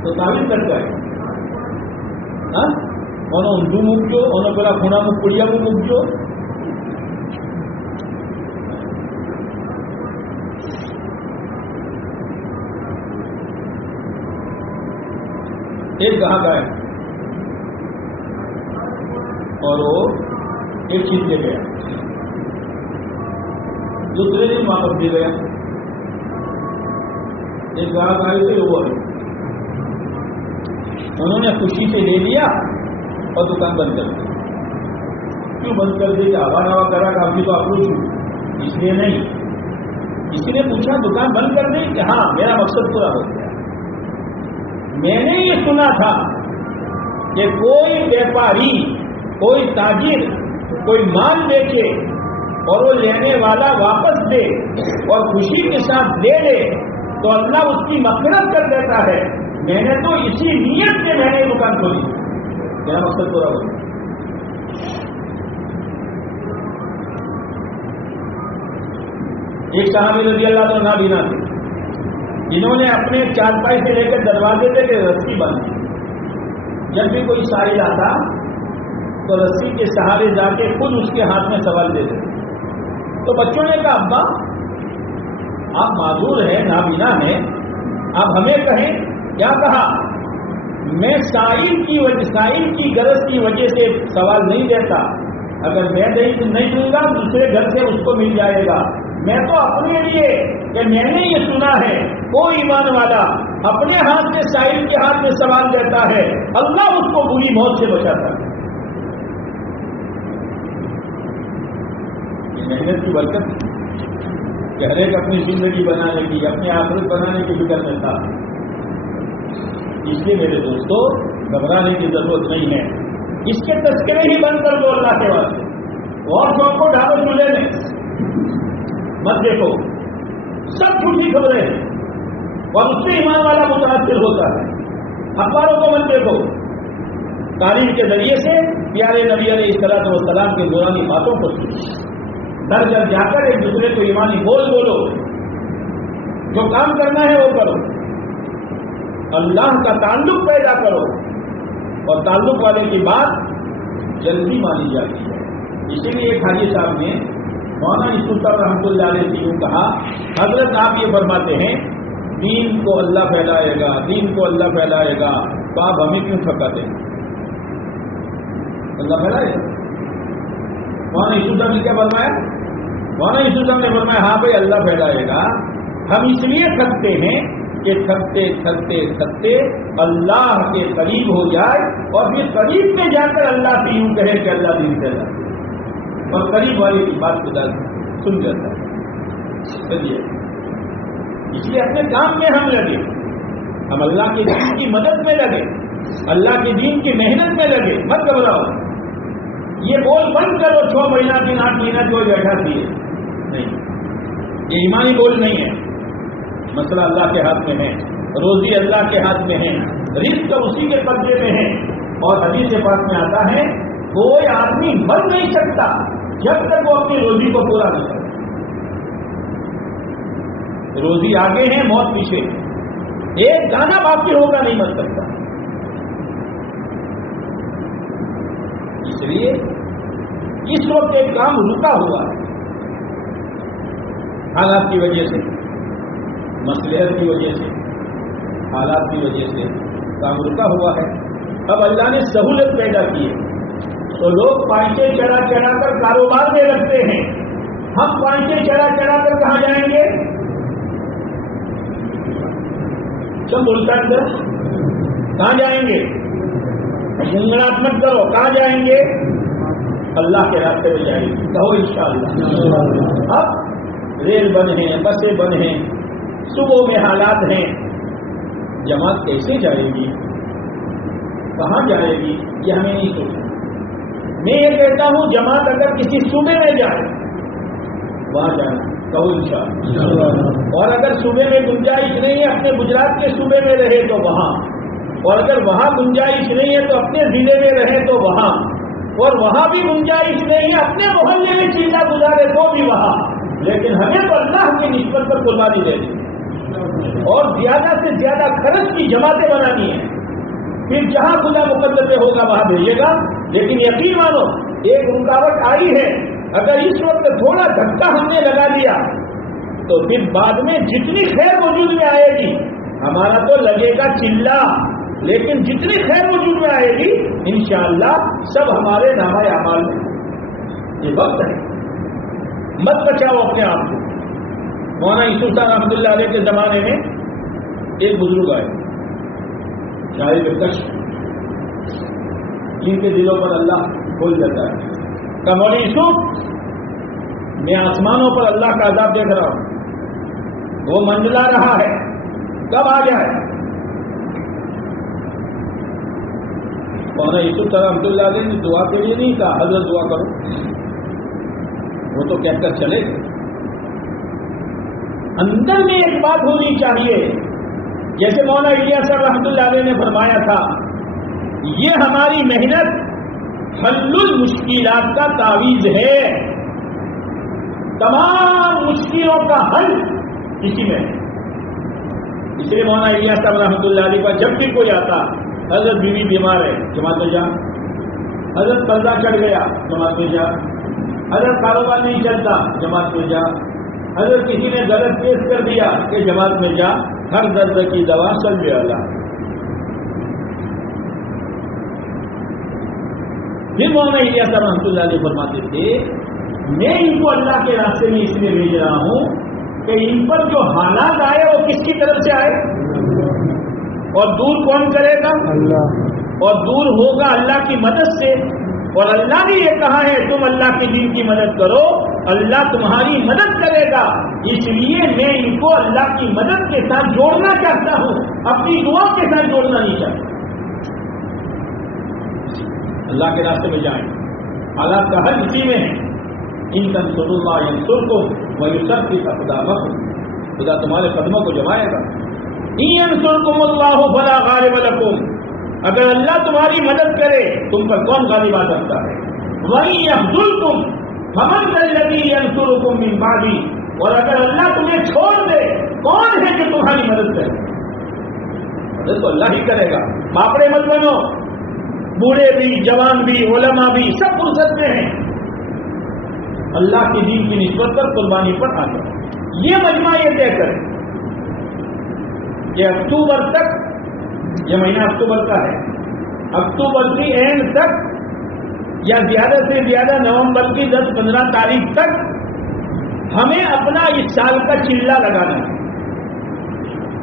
تو تعلیم کرتا ہے. انہوں اندو مکجو، انہوں پہلا خونا مکڑیا کو مکجو. ایک گاہک آئے اور وہ ایک چیز لے گیا، دوسرے دن واپس دے گیا. ایک گاہک آئے تھے وہ انہوں نے خوشی سے لے لیا اور دکان بند کر دی. کیوں بند کر دی؟ آوا نوا کرا کہ ابھی تو اپروچ ہوں، اس لیے نہیں. کسی نے پوچھا دکان بند کر دی کہ ہاں میرا مقصد پورا ہو گیا. میں نے یہ سنا تھا کہ کوئی ویپاری، کوئی تاجر کوئی مال بیچے اور وہ لینے والا واپس دے اور خوشی کے ساتھ لے لے تو اللہ اس کی مغفرت کر دیتا ہے. میں نے تو اسی نیت سے میں نے دکان کھولی، میرا مقصد پورا ہو گیا. ایک صحابی رضی اللہ عنہ نابینا تھے، جنہوں نے اپنے چارپائی سے لے کر دروازے تک رسی باندھی. جب بھی کوئی سائل آتا تو رسی کے سہارے جا کے خود اس کے ہاتھ میں سوال دیتے. تو بچوں نے کہا ابا آپ معذور ہیں، نابینا ہیں، آپ ہمیں کہیں. کیا کہا؟ میں سائل کی غرض کی وجہ سے سوال نہیں دیتا. اگر میں نہیں دوں گا دوسرے گھر سے اس کو مل جائے گا. میں تو اپنے لیے کہ میں نے یہ سنا ہے کوئی ایمان والا اپنے ہاتھ سے سائل کے ہاتھ میں سوال دیتا ہے، اللہ اس کو بری موت سے بچاتا ہے. یہ محنت کی برکت کہ ہر ایک اپنی زندگی بنانے کی، اپنی آخرت بنانے کی فکر میں تھا. اس لیے میرے دوستو گھبرانے کی ضرورت نہیں ہے. اس کے تذکرے ہی بند کر دو اللہ کے واسطے. اور سب کو ڈالو چولہے میں، مت دیکھو. سب جھوٹی خبریں ہیں اور اس سے ایمان والا متاثر ہوتا ہے. اخباروں کو مت دیکھو. تعلیم کے ذریعے سے پیارے نبی علیہ الصلوۃ والسلام کی نورانی باتوں کو گھر گھر جا کر ایک دوسرے کو ایمانی بولو. جو کام کرنا ہے وہ کرو. اللہ کا تعلق پیدا کرو اور تعلق والے کی بات جلدی مانی جاتی ہے. اسی لیے ایک حاجی صاحب نے مولانا یوسف صاحب رحمۃ اللہ علیہ سے یوں کہا، حضرت آپ یہ فرماتے ہیں دین کو اللہ پھیلائے گا، دین کو اللہ پھیلائے گا، تو آپ ہمیں کیوں ٹھکاتے ہیں؟ اللہ پھیلائے گا. مولانا یوسف صاحب نے کیا فرمایا؟ مولانا یوسف صاحب نے فرمایا ہاں بھائی اللہ پھیلائے گا. ہم اس لیے تھکتے ہیں کہ تھکتے تھکتے تھکتے اللہ کے قریب ہو جائے اور پھر قریب میں جا کر اللہ سے یوں کہے کہ اللہ دین پھیلا، اور قریب والے کی بات خدا سن جاتا ہے. چلیے اس لیے اپنے کام میں ہم لگے، ہم اللہ کے دین کی مدد میں لگے، اللہ کے دین کی محنت میں لگے. مت گھبراؤ. یہ بول بند کرو 6 مہینہ دن 8 مہینہ جو بیٹھا دیے نہیں، یہ ایمانی بول نہیں ہے. مسئلہ اللہ کے ہاتھ میں ہے، روزی اللہ کے ہاتھ میں ہے، رزق اسی کے قبضے میں ہے. اور حدیث پاک میں آتا ہے کوئی آدمی مر نہیں سکتا جب تک وہ اپنی روزی کو پورا نہیں کرے. روزی آگے ہے، موت پیچھے. ایک دانہ باقی ہوگا نہیں مر سکتا. اس لیے اس وقت ایک کام رکا ہوا ہے حالات کی وجہ سے، مصلحت کی وجہ سے، حالات کی وجہ سے کام رکا ہوا ہے. اب اللہ نے سہولت پیدا کی ہے تو لوگ پائچے چڑھا چڑھا کر کاروبار میں رکھتے ہیں. ہم پائچے چڑھا چڑھا کر کہاں جائیں گے؟ سب بولتا ہے کہاں جائیں گے؟ گنگناٹ مت کرو، کہاں جائیں گے؟ اللہ کے راستے میں جائیں گے. کہو انشاءاللہ. اب ریل بند ہیں، بسیں بند ہیں، صبح میں حالات ہیں. جماعت کیسے جائے گی، کہاں جائے گی، یہ ہمیں نہیں سوچنا. میں یہ کہتا ہوں جماعت اگر کسی صوبے میں جائے وہاں جانا کہو انشاءاللہ، اور اگر صوبے میں گنجائش نہیں ہے اپنے گجرات کے صوبے میں رہے تو وہاں، اور اگر وہاں گنجائش نہیں ہے تو اپنے ضلع میں رہے تو وہاں، اور وہاں بھی گنجائش نہیں ہے اپنے محلے میں چیزیں گزارے تو بھی وہاں، لیکن ہمیں تو اللہ کی نسبت پر قربانی دینی اور زیادہ سے زیادہ خرچ کی جماعتیں بنانی ہیں، پھر جہاں خدا مقدر پہ ہوگا وہاں بھیجے گا۔ لیکن یقین مانو ایک رکاوٹ آئی ہے، اگر اس وقت تھوڑا دھکا ہم نے لگا دیا تو پھر بعد میں جتنی خیر وجود میں آئے گی ہمارا تو لگے گا چلا، لیکن جتنی خیر وجود میں آئے گی انشاءاللہ سب ہمارے نامہ اعمال میں۔ یہ وقت ہے، مت بچاؤ اپنے آپ کو۔ مولانا یوسف صاحب رحمۃ اللہ علیہ کے زمانے میں ایک بزرگ آئے شاعر کش، جن کے دلوں پر اللہ کھول دیتا ہے، کہ مولانا یوسف میں آسمانوں پر اللہ کا عذاب دیکھ رہا ہوں، وہ منڈلا رہا ہے، کب آ جائے؟ مولانا یوسف صاحب رحمۃ اللہ علیہ نے دعا کے لیے نہیں کہا حضرت دعا کرو، وہ تو کہہ کر چلے گئے۔ اندر میں ایک بات ہونی چاہیے، جیسے مولانا الیاس صاحب رحمۃ اللہ علیہ نے فرمایا تھا، یہ ہماری محنت حل المشکلات کا تعویذ ہے، تمام مشکلوں کا حل اسی میں ہے۔ اس لیے مولانا الیاس صاحب رحمۃ اللہ علیہ کا جب بھی کوئی آتا، حضرت بیوی بیمار ہے جماعت میں جا، حضرت قرضہ چڑھ گیا جماعت میں جا، حضرت کاروبار نہیں چلتا جماعت میں جا، حضرت کسی نے غلط کیس کر دیا کہ جماعت میں جا، ہر درد کی دوا صلی اللہ۔ پھر مولانا الیاس صاحب رحمۃ اللہ علیہ فرماتے تھے، میں ان کو اللہ کے راستے میں اس لیے بھیج رہا ہوں کہ ان پر جو حالات آئے وہ کس کی طرف سے آئے، اور دور کون کرے گا؟ اللہ، اور دور ہوگا اللہ کی مدد سے، اور اللہ نے یہ کہا ہے تم اللہ کے دین کی مدد کرو، اللہ تمہاری مدد کرے گا۔ اس لیے میں ان کو اللہ کی مدد کے ساتھ جوڑنا چاہتا ہوں، اپنی دعا کے ساتھ جوڑنا نہیں چاہتا۔ اللہ کے راستے میں جائیں، حالات کا حل اسی میں ہے۔ ان تنصروا اللہ ینصرکم ویثبت اقدامکم، خدا تمہارے قدموں کو جمائے گا۔ ان ینصرکم اللہ فلا غالب لکم، اگر اللہ تمہاری مدد کرے تم پر کون غالب آ سکتا ہے؟ وَإِن يَخْذُلْكُمْ فَمَنْ ذَا الَّذِي يَنصُرُكُمْ مِنْ بَعْدِهِ، اور اگر اللہ تمہیں چھوڑ دے کون ہے جو تمہاری مدد کرے؟ مدد تو اللہ ہی کرے گا۔ باپڑے مت بنو، بوڑھے بھی جوان بھی علماء بھی سب فرصت میں ہیں، اللہ کے دین کی نسبت پر قربانی پر آ جائے۔ یہ مجمع یہ طے کرے کہ اکتوبر تک، یہ مہینہ اکتوبر کا ہے، اکتوبر کی اینڈ تک یا زیادہ سے زیادہ نومبر کی 10-15 تاریخ تک ہمیں اپنا اس سال کا چلہ لگانا ہے۔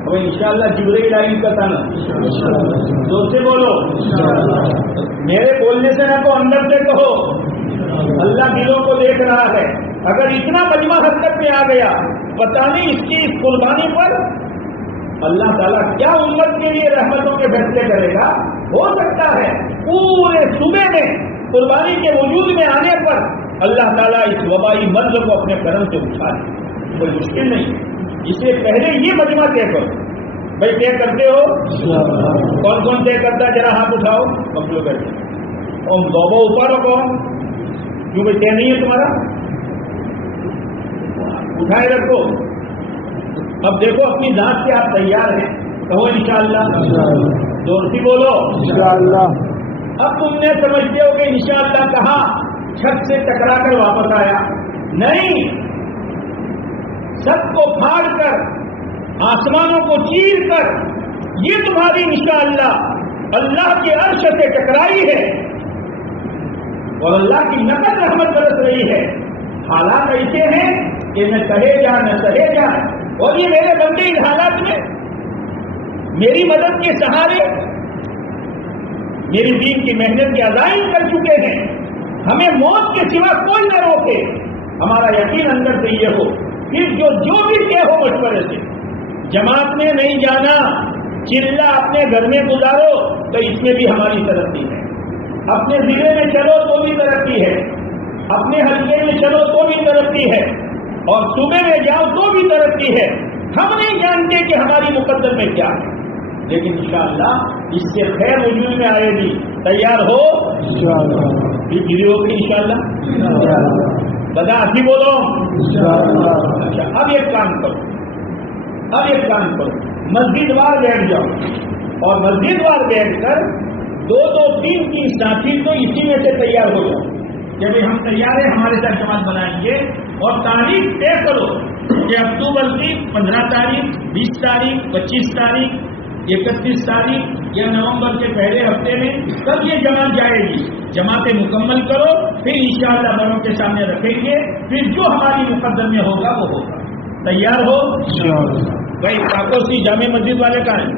ہمیں انشاءاللہ جبرائیل آئین کا تانا، زور سے بولو، میرے بولنے سے نہ کو اندر سے کہو، اللہ دلوں کو دیکھ رہا ہے۔ اگر اتنا مجمع حرکت میں آ گیا، پتہ نہیں اس کی اس قربانی پر اللہ تعالیٰ کیا امت کے لیے رحمتوں کے فیصلے کرے گا۔ ہو سکتا ہے پورے صوبے میں قربانی کے وجود میں آنے پر اللہ تعالیٰ اس وبائی مرض کو اپنے کرم سے اٹھا لے، کوئی مشکل نہیں۔ اس لیے پہلے یہ مجمع طے کرو۔ بھائی طے کرتے ہو؟ کون کون طے کرتا ہے؟ ذرا ہاتھ اٹھاؤ، ہم لوگ کرتے اور دوبو اوپر ہو کون، کیوں بھائی طے نہیں ہے تمہارا؟ اٹھائے رکھو۔ اب دیکھو اپنی ذات سے آپ تیار ہیں، کہو انشاءاللہ، زور سے بولو انشاءاللہ۔ اب تم نے سمجھتے ہو کہ انشاءاللہ کہا چھت سے ٹکرا کر واپس آیا؟ نہیں، سب کو پھاڑ کر آسمانوں کو چیر کر یہ تمہاری انشاءاللہ اللہ کے عرش سے ٹکرائی ہے اور اللہ کی نقد رحمت برس رہی ہے۔ حالات ایسے ہیں کہ نہ سہے جا نہ سہے جا، اور یہ میرے بندے ان حالات میں میری مدد کے سہارے میری دین کی محنت کی ادائیں کر چکے ہیں۔ ہمیں موت کے سوا کوئی نہ روکے، ہمارا یقین اندر سے یہ ہو، پھر جو بھی کہ ہو مشورے سے، جماعت میں نہیں جانا، چلہ اپنے گھر میں گزارو، تو اس میں بھی ہماری ترقی ہے۔ اپنے ضلع میں چلو تو بھی ترقی ہے، اپنے حلقے میں چلو تو بھی ترقی ہے، اور صوبے میں جاؤ تو بھی ترقی ہے۔ ہم نہیں جانتے کہ ہماری مقدر میں کیا ہے، لیکن انشاءاللہ اس سے خیر وجود میں آئے گی۔ تیار ہو؟ پھر ہوگی انشاءاللہ۔ بتا اچھی بولو۔ اچھا اب ایک کام کرو، مسجد وار بیٹھ جاؤ، اور مسجد وار بیٹھ کر دو تین ساتھی تو اسی میں سے تیار ہو جاؤ کہ بھائی ہم تیار ہیں، ہمارے ساتھ جماعت بنائیں گے، اور تاریخ طے کرو کہ اکتوبر کی 15 تاریخ، 20 تاریخ، 25 تاریخ، 31 تاریخ یا نومبر کے پہلے ہفتے میں کب یہ جماعت جائے گی۔ جماعتیں مکمل کرو، پھر انشاءاللہ بڑوں کے سامنے رکھیں گے، پھر جو ہماری مقدر میں ہوگا وہ ہوگا۔ تیار ہو؟ بھائی کاکوسی جامع مسجد والے کہاں ہیں؟